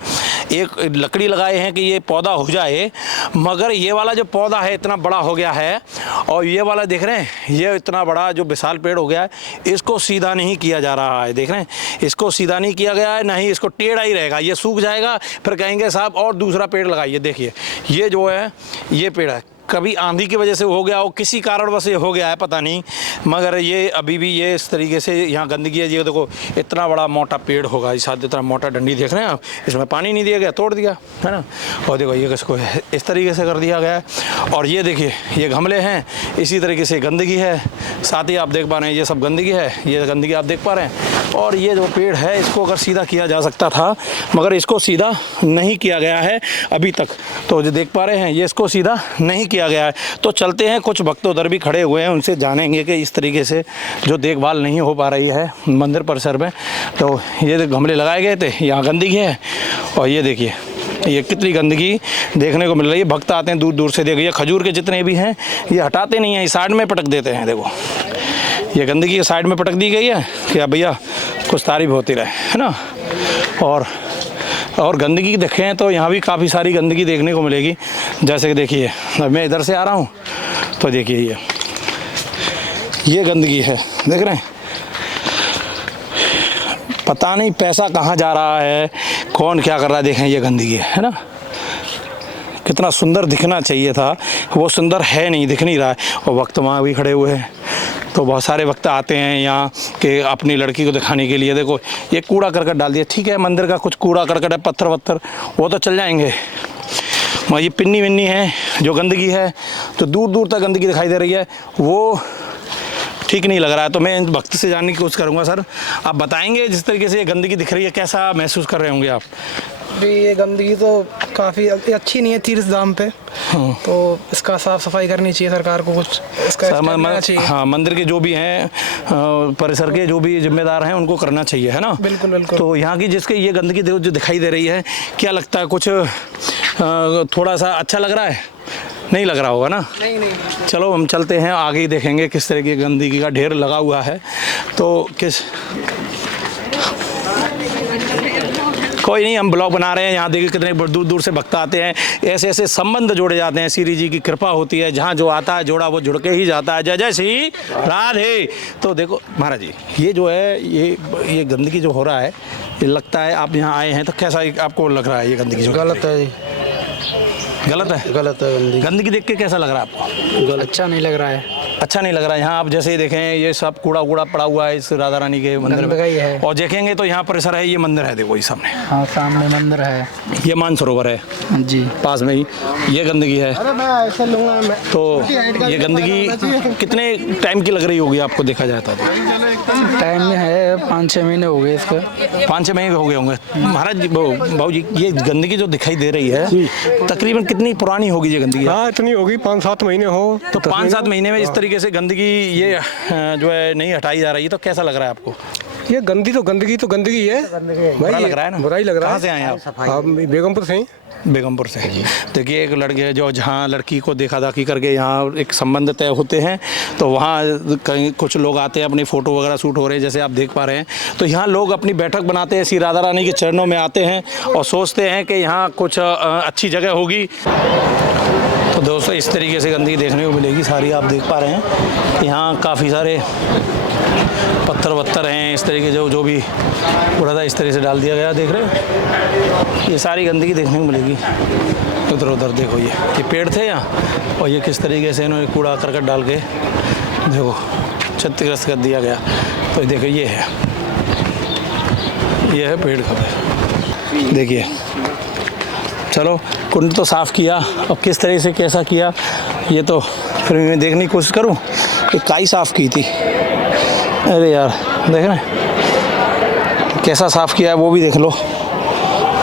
एक लकड़ी लगाए हैं कि ये पौधा हो जाए, मगर ये वाला जो पौधा है इतना बड़ा हो गया है, और ये वाला देख रहे हैं ये इतना बड़ा जो विशाल पेड़ हो गया है, इसको सीधा नहीं किया जा रहा है। देख रहे हैं इसको सीधा नहीं किया गया है, नहीं इसको टेढ़ा ही रहेगा, ये सूख जाएगा, फिर कहेंगे साहब और दूसरा पेड़ लगाइए। देखिए ये जो है ये पेड़ है, कभी आंधी की वजह से हो गया हो, किसी कारणवश ये हो गया है पता नहीं, मगर ये अभी भी ये इस तरीके से यहाँ गंदगी है। ये देखो इतना बड़ा मोटा पेड़ होगा, इस साथ इतना मोटा डंडी देख रहे हैं आप, इसमें पानी नहीं दिया गया, तोड़ दिया है ना। और देखो ये किसको इस तरीके से कर दिया गया है। और ये देखिए ये गमले हैं, इसी तरीके से गंदगी है। साथ ही आप देख पा रहे हैं ये सब गंदगी है, ये गंदगी आप देख पा रहे हैं। और ये जो पेड़ है इसको अगर सीधा किया जा सकता था, मगर इसको सीधा नहीं किया गया है अभी तक। तो जो देख पा रहे हैं ये इसको सीधा नहीं किया गया है। तो चलते हैं, कुछ भक्त उधर भी खड़े हुए हैं, उनसे जानेंगे कि इस तरीके से जो देखभाल नहीं हो पा रही है मंदिर परिसर में। तो ये गमले लगाए गए थे, यहाँ गंदगी है, और ये देखिए ये कितनी गंदगी देखने को मिल रही है। भक्त आते हैं दूर दूर से, देखिए खजूर के जितने भी हैं ये हटाते नहीं हैं, इस साइड में पटक देते हैं। देखो ये गंदगी के साइड में पटक दी गई है कि अब भैया कुछ तारीफ होती रहे, है ना। और गंदगी देखें तो यहाँ भी काफ़ी सारी गंदगी देखने को मिलेगी। जैसे कि देखिए मैं इधर से आ रहा हूँ तो देखिए ये गंदगी है, देख रहे हैं। पता नहीं पैसा कहाँ जा रहा है, कौन क्या कर रहा है। देखें ये गंदगी है ना, कितना सुंदर दिखना चाहिए था वो सुंदर है नहीं, दिख नहीं रहा है। और वक्त वहाँ भी खड़े हुए हैं, तो बहुत सारे वक्त आते हैं यहाँ कि अपनी लड़की को दिखाने के लिए। देखो ये कूड़ा करकट डाल दिया, ठीक है मंदिर का कुछ कूड़ा करकट है, पत्थर वत्थर वो तो चल जाएंगे, मगर ये पिन्नी विन्नी है जो गंदगी है, तो दूर दूर तक गंदगी दिखाई दे रही है, वो ठीक नहीं लग रहा है। तो मैं वक्त से जानने की कोशिश करूँगा। सर आप बताएंगे जिस तरीके से ये गंदगी दिख रही है कैसा महसूस कर रहे होंगे आप? भी ये गंदगी तो काफ़ी अच्छी नहीं है तीर्थ धाम पे, तो इसका साफ सफाई करनी चाहिए सरकार को, कुछ इसका करना चाहिए। हाँ मंदिर के जो भी हैं परिसर के जो भी जिम्मेदार हैं उनको करना चाहिए, है ना? बिल्कुल बिल्कुल। तो यहाँ की जिसके ये गंदगी जो दिखाई दे रही है, क्या लगता है कुछ थोड़ा सा अच्छा लग रहा है? नहीं लग रहा होगा ना? नहीं। चलो हम चलते हैं आगे ही देखेंगे किस तरह की गंदगी का ढेर लगा हुआ है। तो कोई नहीं, हम ब्लॉग बना रहे हैं। यहाँ देखिए कितने दूर दूर से भक्त आते हैं, ऐसे ऐसे संबंध जोड़े जाते हैं, श्री जी की कृपा होती है, जहाँ जो आता है जोड़ा वो जुड़ के ही जाता है। जय जय श्री राधे। तो देखो महाराज जी, ये जो है ये गंदगी जो हो रहा है, ये लगता है आप यहाँ आए हैं तो कैसा आपको लग रहा है? ये गंदगी जो गलत है, गलत है गंदगी। गंदगी देख के कैसा लग रहा है आपको? अच्छा नहीं लग रहा है। अच्छा नहीं लग रहा है। यहाँ आप जैसे ही देखें ये सब कूड़ा पड़ा हुआ है इस राधा रानी के मंदिर में, और देखेंगे तो यहाँ परिसर है, ये मंदिर है, देखो ये सामने। हाँ सामने मंदिर है, ये मानसरोवर है जी पास में ही, ये गंदगी है। अरे मैं ऐसे लूँगा मैं। तो ये गंदगी कितने टाइम की लग रही होगी आपको देखा जाए तो? टाइम में है 5-6 महीने हो गए इसका। 5-6 महीने हो गए होंगे महाराज जी। बाबू जी ये गंदगी जो दिखाई दे रही है तकरीबन कितनी पुरानी होगी ये गंदगी? हाँ इतनी होगी, 5-7 महीने हो। तो 5-7 महीने में इस तरीके से गंदगी ये जो है नहीं हटाई जा रही है, तो कैसा लग रहा है आपको? ये गंदगी तो गंदगी है बुरा लग रहा है ना? बुरा ही लग रहा है। कहाँ से आए आप? बेगमपुर से ही। बेगमपुर से। देखिए एक लड़के जो जहाँ लड़की को देखा दाखी करके यहाँ एक संबंध तय होते हैं, तो वहाँ कहीं कुछ लोग आते हैं, अपनी फ़ोटो वगैरह शूट हो रहे हैं जैसे आप देख पा रहे हैं। तो यहाँ लोग अपनी बैठक बनाते हैं, श्री राधा रानी के चरणों में आते हैं और सोचते हैं कि यहाँ कुछ अच्छी जगह होगी। तो दोस्तों इस तरीके से गंदगी देखने को मिलेगी सारी, आप देख पा रहे हैं यहाँ काफ़ी सारे पत्थर वत्थर हैं, इस तरीके जो भी उड़ा था इस तरह से डाल दिया गया, देख रहे हो? ये सारी गंदगी देखने को मिलेगी। इधर उधर देखो, ये पेड़ थे यहाँ, और ये किस तरीके से इन्होंने कूड़ा करकट डाल के देखो क्षतिग्रस्त कर दिया गया। तो देखो ये है पेड़ का, देखिए। चलो कुंड तो साफ़ किया, अब किस तरह से कैसा किया ये तो फिर मैं देखने की कोशिश करूँ। ये काई साफ़ की थी, अरे यार देख रहे कैसा साफ़ किया है वो भी देख लो।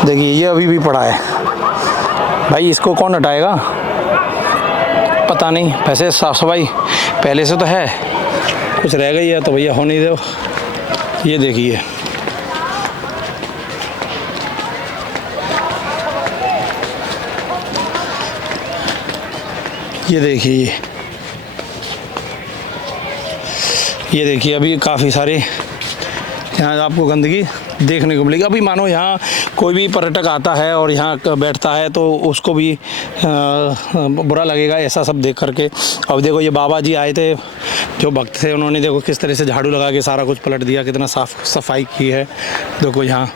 देखिए ये अभी भी पड़ा है, भाई इसको कौन हटाएगा पता नहीं। वैसे साफ़ सफाई पहले से तो है, कुछ रह गई है तो भैया होने दो। ये देखिए ये देखिए अभी काफ़ी सारे यहाँ आपको गंदगी देखने को मिलेगी। अभी मानो यहाँ कोई भी पर्यटक आता है और यहाँ बैठता है तो उसको भी बुरा लगेगा ऐसा सब देख करके। अब देखो ये बाबा जी आए थे जो भक्त थे, उन्होंने देखो किस तरह से झाड़ू लगा के सारा कुछ पलट दिया, कितना साफ सफाई की है देखो यहाँ।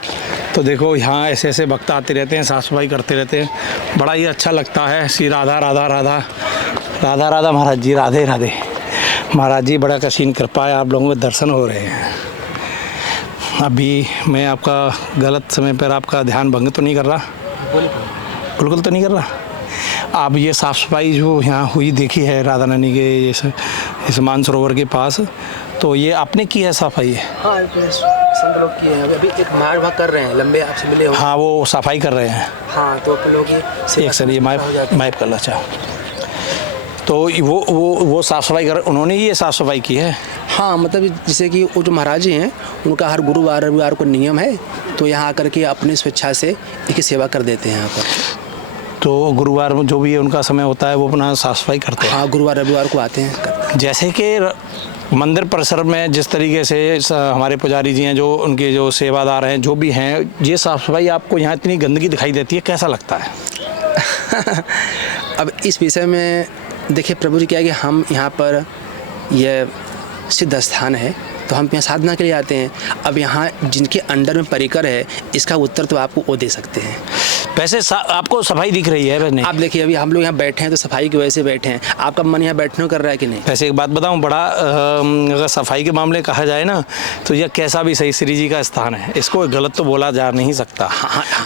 तो देखो यहाँ ऐसे ऐसे भक्त आते रहते हैं, साफ़ सफाई करते रहते हैं, बड़ा ही अच्छा लगता है। श्री राधा राधा राधा राधा राधा महाराज जी, राधे राधे महाराज जी, बड़ा कशीन कृपा है, आप लोगों में दर्शन हो रहे हैं। अभी मैं आपका गलत समय पर आपका ध्यान भंग तो नहीं कर रहा? बिल्कुल तो नहीं कर रहा। आप ये साफ़ सफाई जो यहाँ हुई देखी है राधा रानी के इस मानसरोवर के पास, तो ये आपने की है सफाई? हाँ सब लोग किए हैं, अभी एक मार भाग कर रहे हैं, लंबे आपसे मिले हो। हाँ वो सफाई कर रहे हैं। हाँ तो अपन लोग एक सर ये माइप करना चाहो तो वो साफ़ सफाई कर, उन्होंने ही ये साफ़ सफाई की है। हाँ मतलब जैसे कि वो जो महाराज जी हैं उनका हर गुरुवार रविवार को नियम है, तो यहाँ आकर के अपनी स्वेच्छा से इनकी सेवा कर देते हैं यहाँ पर। तो गुरुवार में जो भी उनका समय होता है वो अपना साफ़ सफाई करते हैं। हाँ गुरुवार रविवार को आते हैं। जैसे कि मंदिर परिसर में जिस तरीके से हमारे पुजारी जी हैं, जो उनके जो सेवादार हैं, जो भी हैं, ये साफ़ सफाई आपको यहाँ इतनी गंदगी दिखाई देती है, कैसा लगता है? अब इस विषय में देखिए प्रभु जी क्या है कि हम यहाँ पर यह सिद्ध स्थान है, तो हम यहाँ साधना के लिए आते हैं। अब यहाँ जिनके अंडर में परिकर है, इसका उत्तर तो आपको वो दे सकते हैं। वैसे आपको सफाई दिख रही है नहीं? आप देखिए, अभी हम लोग यहाँ बैठे हैं तो सफाई की वजह से बैठे हैं। आपका मन यहाँ बैठने को कर रहा है कि नहीं? वैसे एक बात बताऊं, बड़ा अगर सफाई के मामले कहा जाए ना, तो यह कैसा भी सही श्री जी का स्थान है, इसको गलत तो बोला जा नहीं सकता,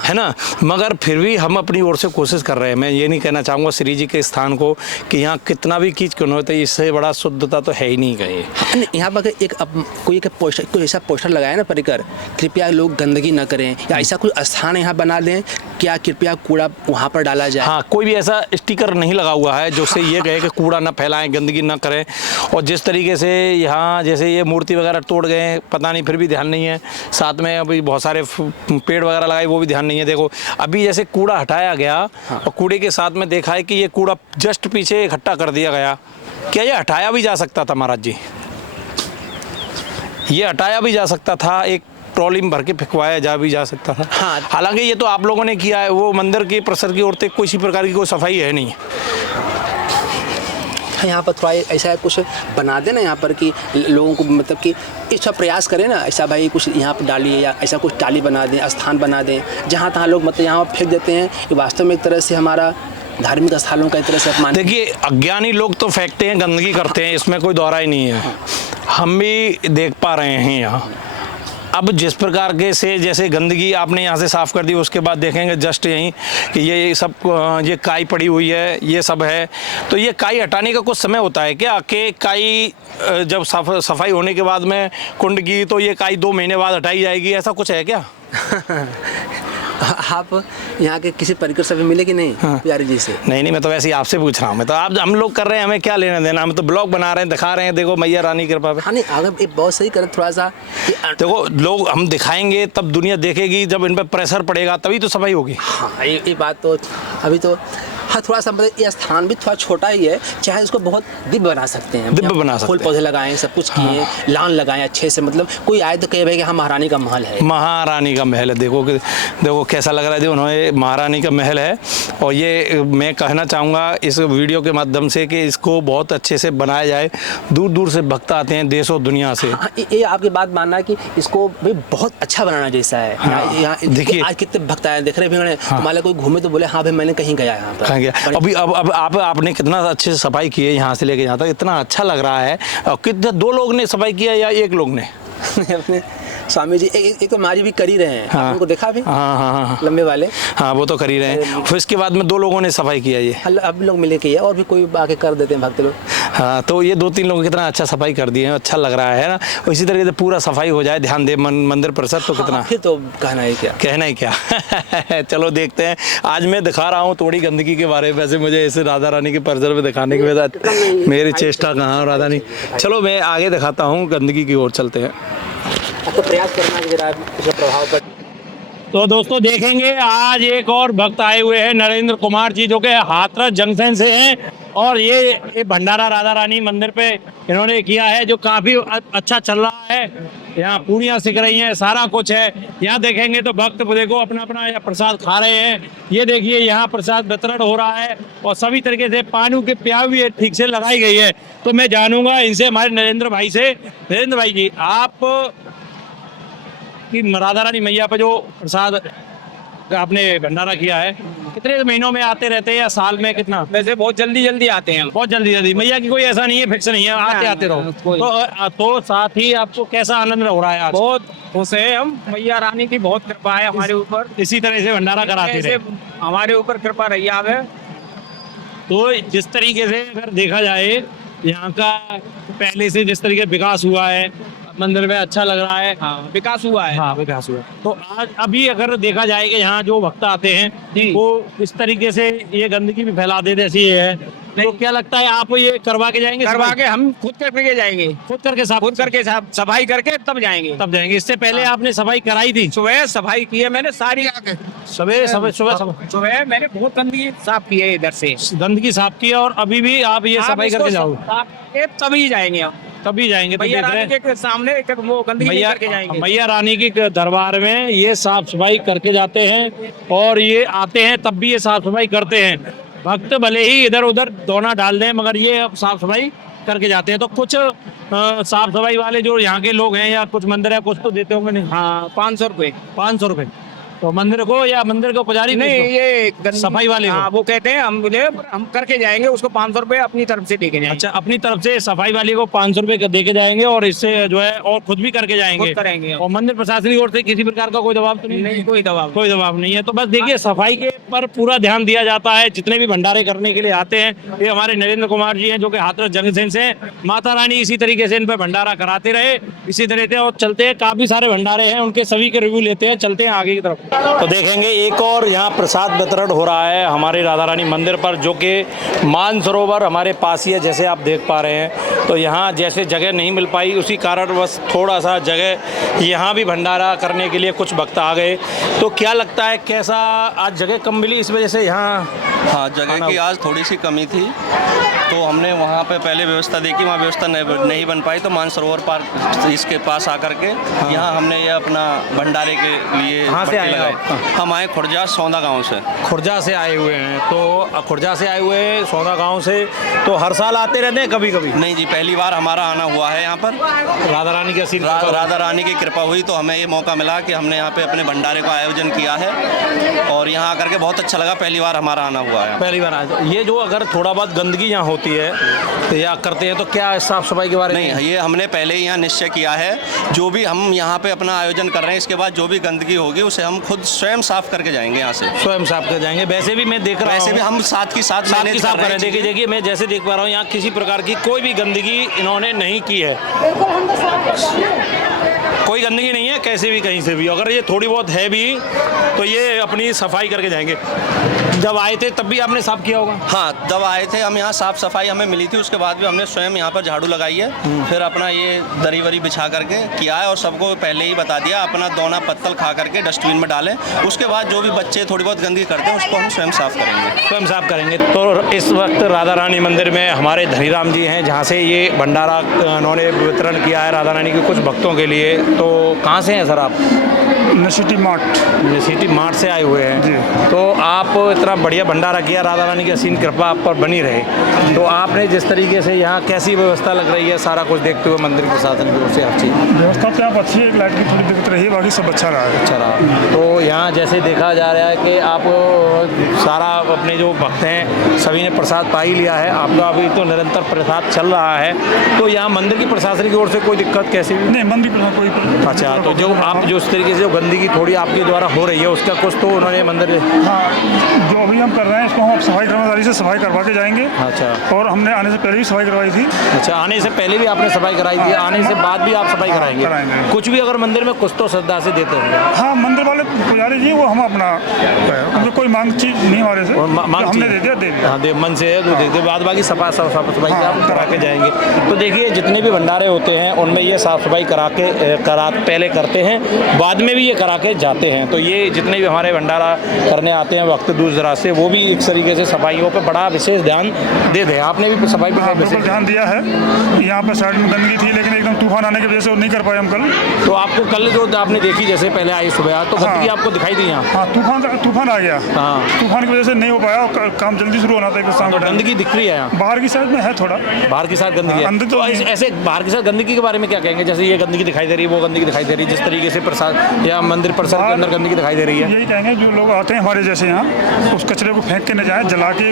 है ना। मगर फिर भी हम अपनी ओर से कोशिश कर रहे हैं। मैं ये नहीं कहना चाहूँगा श्री जी के स्थान को कि यहाँ कितना भी कीच क्यों होता है, इससे बड़ा शुद्धता तो है ही नहीं कहीं। यहाँ पर कोई ऐसा पोस्टर लगाया ना, परिकर कृपया लोग गंदगी न करें, या ऐसा कोई स्थान यहाँ बना दें, क्या कृपया कूड़ा वहाँ पर डाला जाए। हाँ, कोई भी ऐसा स्टिकर नहीं लगा हुआ है जो से ये कहे कि कूड़ा ना फैलाएं, गंदगी ना करें। और जिस तरीके से यहाँ जैसे ये मूर्ति वगैरह तोड़ गए, पता नहीं, फिर भी ध्यान नहीं है। साथ में अभी बहुत सारे पेड़ वगैरह लगाए, वो भी ध्यान नहीं है। देखो अभी जैसे कूड़ा हटाया गया, और कूड़े के साथ में देखा है कि ये कूड़ा जस्ट पीछे इकट्ठा कर दिया गया। क्या ये हटाया भी जा सकता था महाराज जी? ये हटाया भी जा सकता था, एक ट्रॉली में भर के फेंकवाया जा सकता था। हाँ, हालांकि ये तो आप लोगों ने किया है। वो मंदिर के परिसर की ओर से किसी प्रकार की कोई सफाई है नहीं। यहाँ पर थोड़ा ऐसा कुछ बना देना यहाँ पर कि लोगों को मतलब कि इसका प्रयास करें ना, ऐसा भाई कुछ यहाँ पर डालिए, या ऐसा कुछ टाली बना दें, स्थान बना दें जहाँ तहाँ लोग मतलब यहाँ फेंक देते हैं। ये वास्तव में एक तरह से हमारा धार्मिक स्थलों का एक तरह से अपमान। देखिए, अज्ञानी लोग तो फेंकते हैं, गंदगी करते हैं, इसमें कोई दौरा ही नहीं है। हम भी देख पा रहे हैं यहाँ। अब जिस प्रकार के से जैसे गंदगी आपने यहाँ से साफ़ कर दी, उसके बाद देखेंगे जस्ट यहीं कि ये सब ये काई पड़ी हुई है, ये सब है। तो ये काई हटाने का कुछ समय होता है क्या? कि काई जब सफाई होने के बाद में कुंड की, तो ये काई 2 महीने बाद हटाई जाएगी, ऐसा कुछ है क्या? आप यहाँ के किसी परिकर से भी मिले कि नहीं? हाँ। प्यारे जी से? नहीं, मैं तो वैसे ही आपसे पूछ रहा हूँ। मैं तो आप हम लोग कर रहे हैं, हमें क्या लेना देना? हम तो ब्लॉग बना रहे हैं, दिखा रहे हैं, देखो मैया रानी की कृपा पे। हाँ, नहीं, अगर ये बहुत सही करें थोड़ा सा। देखो, लोग हम दिखाएंगे तब दुनिया देखेगी, जब इन पर प्रेशर पड़ेगा तभी तो सफाई होगी। हाँ, ये बात तो अभी तो हाँ, थोड़ा सा मतलब ये स्थान भी थोड़ा छोटा ही है, चाहे इसको बहुत दिव्य बना सकते हैं। दिव्य बना सकते हैं, फूल पौधे लगाएं, सब कुछ किए, लान लगाएं अच्छे से, मतलब कोई आए तो कहे भाई कि हाँ महारानी का महल है। महारानी का महल है। देखो कैसा लग रहा है। उन्होंने महारानी का महल है। और ये मैं कहना चाहूँगा इस वीडियो के माध्यम से कि इसको बहुत अच्छे से बनाया जाए। दूर दूर से भक्त आते हैं, देशों दुनिया से। हाँ, ये आपकी बात मानना है कि इसको भी बहुत अच्छा बनाना जैसा है। हाँ, देखिए आज कितने भक्त आए, देख रहे हैं। हमारे कोई घूमे तो बोले हाँ भाई मैंने कहीं गया यहाँ पर। अभी अब आपने कितना अच्छे से सफाई की है, यहाँ से लेके यहाँ तक इतना अच्छा लग रहा है। और कितने 2 लोग ने सफाई किया या 1 लोग ने? अपने स्वामी जी एक तो मारी भी कर ही रहे हैं। हाँ, उनको देखा भी? हाँ, लंबे वाले। हाँ, वो तो कर ही रहे हैं। फिर इसके बाद में 2 लोगों ने सफाई किया। ये अब लोग मिले किया, और भी कोई आके कर देते हैं भक्त लोग। हाँ, तो ये 2-3 लोगों कितना अच्छा सफाई कर दिए हैं, अच्छा लग रहा है ना। इसी तरीके से पूरा सफाई हो जाए, ध्यान दे मंदिर परिसर, तो कितना फिर तो कहना ही क्या। चलो देखते हैं। आज मैं दिखा रहा हूँ थोड़ी गंदगी के बारे में। वैसे मुझे ऐसे राधा रानी के परिसर में दिखाने की वजह मेरी चेष्टा कहाँ राधा रानी। चलो मैं आगे दिखाता हूँ, गंदगी की ओर चलते हैं। तो प्रयास करना जरा प्रभाव पर। तो दोस्तों देखेंगे, आज एक और भक्त आए हुए हैं, नरेंद्र कुमार जी, जो कि हाथरस जंक्शन से हैं। और ये भंडारा राधा रानी मंदिर पे इन्होंने किया है, जो काफ़ी अच्छा चल रहा है। यहाँ पूड़ियाँ सिक रही हैं, सारा कुछ है। यहाँ देखेंगे तो भक्त देखो अपना अपना प्रसाद खा रहे हैं। ये देखिए यहाँ प्रसाद वितरण हो रहा है, और सभी तरीके से पानी के प्याव भी ठीक से लगाई गई है। तो मैं जानूंगा इनसे, हमारे नरेंद्र भाई से। नरेंद्र भाई जी, आप कि राधा रानी मैया पर जो प्रसाद आपने भंडारा किया है, कितने महीनों में आते रहते हैं या साल में कितना? वैसे बहुत जल्दी आते हैं, बहुत जल्दी। मैया की कोई ऐसा नहीं है, फिक्स नहीं है, आते रहो। तो साथ ही आपको कैसा आनंद हो रहा है आज? बहुत खुश है हम, मैया रानी की बहुत कृपा है हमारे ऊपर। इसी तरह से भंडारा कराते रहे, हमारे ऊपर कृपा रही है। तो जिस तरीके से अगर देखा जाए, यहाँ का पहले से जिस तरीके विकास हुआ है मंदिर में, अच्छा लग रहा है। हाँ, विकास हुआ है। हाँ, विकास हुआ। तो आज अभी अगर देखा जाए कि यहाँ जो भक्त आते हैं वो इस तरीके से ये गंदगी भी फैला देते ऐसी है, तो क्या लगता है आप ये करवा के जाएंगे? करवा के हम खुद करके जाएंगे, खुद करके सफाई करके तब जाएंगे। इससे पहले आपने सफाई कराई थी? सुबह सफाई की है मैंने सारी। सुबह मैंने बहुत गंदगी साफ की है, इधर से गंदगी साफ की है। और अभी भी आप ये सफाई करके जाओगे? तभी जाएंगे, तभी जाएंगे। मैया रानी के सामने वो गंदगी करके जाएंगे। मैया रानी की दरबार में ये साफ सफाई करके जाते हैं, और ये आते हैं तब भी ये साफ सफाई करते हैं। भक्त भले ही इधर उधर दोना डाल दें, मगर ये अब साफ सफाई करके जाते हैं। तो कुछ साफ सफाई वाले जो यहाँ के लोग हैं या कुछ मंदिर है कुछ तो देते होंगे नहीं? हाँ 500 रुपए। 500 रुपए तो मंदिर को या मंदिर को पुजारी नहीं ये सफाई वाले हाँ वो कहते हैं हम बोले हम करके जाएंगे, उसको 500 रुपए अपनी तरफ से दे के जाएंगे। अच्छा, अपनी तरफ से सफाई वाले को 500 रुपए दे के जाएंगे और इससे जो है और खुद भी करके जाएंगे, खुद करेंगे। और मंदिर प्रशासन की ओर से किसी प्रकार का कोई दबाव तो नहीं, कोई दबाव नहीं है। तो बस देखिए सफाई के पर पूरा ध्यान दिया जाता है। जितने भी भंडारे करने के लिए आते हैं, ये हमारे नरेंद्र कुमार जी हैं जो कि हाथरस जंक्शन से, माता रानी इसी तरीके से इन पर भंडारा कराते रहे, इसी तरह से और चलते हैं। काफी सारे भंडारे हैं, उनके सभी के रिव्यू लेते हैं, चलते हैं आगे की तरफ। तो देखेंगे एक और यहाँ प्रसाद वितरण हो रहा है हमारे राधा रानी मंदिर पर, जो कि मानसरोवर हमारे पास ही है जैसे आप देख पा रहे हैं। तो यहाँ जैसे जगह नहीं मिल पाई उसी कारण बस थोड़ा सा जगह यहाँ भी भंडारा करने के लिए कुछ भक्त आ गए। तो क्या लगता है कैसा आज जगह कम मिली इस वजह से यहाँ? हाँ, जगह की आज थोड़ी सी कमी थी, तो हमने वहाँ पे पहले व्यवस्था देखी, वहाँ व्यवस्था नहीं बन पाई, तो मानसरोवर पार्क इसके पास आकर के यहाँ हमने ये अपना भंडारे के लिए हम आए खुर्जा सौंदा गांव से। खुर्जा से आए हुए हैं, तो खुर्जा से आए हुए हैं सौंदा गांव से। तो हर साल आते रहते हैं कभी कभी? नहीं जी, पहली बार हमारा आना हुआ है यहाँ पर। राधा रानी की आशीर्वाद राधा रानी की कृपा हुई तो हमें ये मौका मिला कि हमने यहाँ पे अपने भंडारे का आयोजन किया है और यहाँ आकर के बहुत अच्छा लगा। पहली बार हमारा आना हुआ है। पहली बार आया। ये जो अगर थोड़ा बहुत गंदगी यहाँ होती है या करते हैं तो क्या साफ सफाई के बारे में? नहीं, ये हमने पहले ही यहाँ निश्चय किया है, जो भी हम यहाँ पे अपना आयोजन कर रहे हैं इसके बाद जो भी गंदगी होगी उसे हम खुद स्वयं साफ करके जाएंगे यहाँ से। स्वयं साफ कर जाएंगे। वैसे भी मैं देख रहा हूँ, वैसे भी हम साथ की साथ साफ कर रहे हैं। देखिए मैं जैसे देख पा रहा हूँ यहाँ किसी प्रकार की कोई भी गंदगी इन्होंने नहीं की है, कोई गंदगी नहीं है कैसे भी कहीं से भी। अगर ये थोड़ी बहुत है भी तो ये अपनी सफाई करके जाएंगे। जब आए थे तब भी आपने साफ किया होगा? हाँ, जब आए थे हम यहाँ साफ सफाई हमें मिली थी, उसके बाद भी हमने स्वयं यहाँ पर झाड़ू लगाई है, फिर अपना ये दरी वरी बिछा करके किया है और सबको पहले ही बता दिया अपना दोना पत्तल खा करके डस्टबिन में डालें। उसके बाद जो भी बच्चे थोड़ी बहुत गंदगी करते हैं उसको हम स्वयं साफ करेंगे। स्वयं साफ करेंगे। तो इस वक्त राधा रानी मंदिर में हमारे धनीराम जी हैं जहाँ से ये भंडारा उन्होंने वितरण किया है राधा रानी के कुछ भक्तों के लिए। तो कहाँ से हैं सर आप? सिटी मार्ट से आए हुए हैं। तो आप इतना बढ़िया भंडारा किया, राधा रानी की असीम कृपा आप पर बनी रहे। तो आपने जिस तरीके से यहाँ कैसी व्यवस्था लग रही है सारा कुछ देखते हुए मंदिर प्रशासन की ओर से अच्छी व्यवस्था तो यहाँ अच्छी है, लाइट की थोड़ी दिक्कत रही है, बाकी सब अच्छा रहा है। अच्छा रहा। तो यहाँ जैसे देखा जा रहा है कि आप सारा अपने जो भक्त हैं सभी ने प्रसाद पा ही लिया है, आपका अभी तो निरंतर प्रसाद चल रहा है। तो यहाँ मंदिर की प्रशासन की ओर से कोई दिक्कत कैसी भी नहीं? मंदिर कोई अच्छा, तो जो आप जो इस तरीके से जो गंदगी थोड़ी आपके द्वारा हो रही है उसका कुछ तो उन्होंने मंदिर जो अभी हम कर रहे हैं इसको हम सफाई कर्मचारी से सफाई करवा के जाएंगे। अच्छा, और हमने आने से पहले भी सफाई करवाई थी। अच्छा, आने से पहले भी आपने सफाई कराई थी, आने से बाद भी आप सफाई कराएंगे? कुछ भी अगर मंदिर में कुछ तो श्रद्धा से देते होंगे? हाँ, मंदिर वाले पुजारी जी वो हम अपना कोई मांग चीज नहीं हमारे से, हमने दे दिया। हाँ, मन से है तो देखते बाद बाकी सफाई आप करा के जाएंगे। तो देखिए जितने भी भंडारे होते हैं उनमें ये साफ सफाई पहले करते हैं, बाद में भी ये करा के जाते हैं। तो ये जितने भी हमारे भंडारा करने आते हैं वक्त दूर दराज से, वो भी एक तरीके से सफाइयों पर बड़ा विशेष ध्यान दे दें। आपने भी सफाई पर बिल्कुल ध्यान दिया है। यहाँ पर साइड में गंदगी थी लेकिन एकदम तूफान आने की वजह से नहीं कर पाए हम कल। तो आपको कल जो आपने देखी जैसे पहले आई सुबह तो गंदगी आपको दिखाई दी यहाँ? हाँ, तूफान आ गया। हाँ, तूफान की वजह से नहीं हो पाया, काम जल्दी शुरू होना था। गंदगी दिख रही है यहाँ बाहर की साइड में है, थोड़ा बाहर की साइड गंदगी है। तो ऐसे बाहर की साइड गंदगी के बारे में क्या कहेंगे? जैसे ये गंदगी दिखाई दे रही है, वो गंदगी दिखाई दे रही है, जिस तरीके से प्रसाद या मंदिर परिसर के अंदर गंदगी दिखाई दे रही है। यही कहेंगे जो लोग आते हैं हमारे जैसे यहाँ उस कचरे को फेंक के न जाए, जला के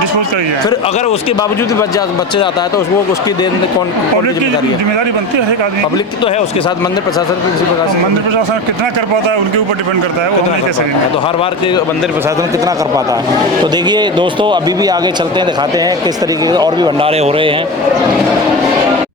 डिस्पोज करी जाए। फिर अगर उसके बावजूद भी बच्चे जाता है तो उसकी देन कौन जिम्मेदारी बनती है? हर एक आदमी। पब्लिक की तो है, उसके साथ मंदिर प्रशासन को किसी प्रकार से मंदिर प्रशासन कितना कर पाता है उनके ऊपर डिपेंड करता है, वो नहीं कह सकते। तो हर बार के मंदिर प्रशासन कितना कर पाता है। तो देखिए दोस्तों अभी भी आगे चलते हैं, दिखाते हैं किस तरीके से और भी भंडारे हो रहे हैं।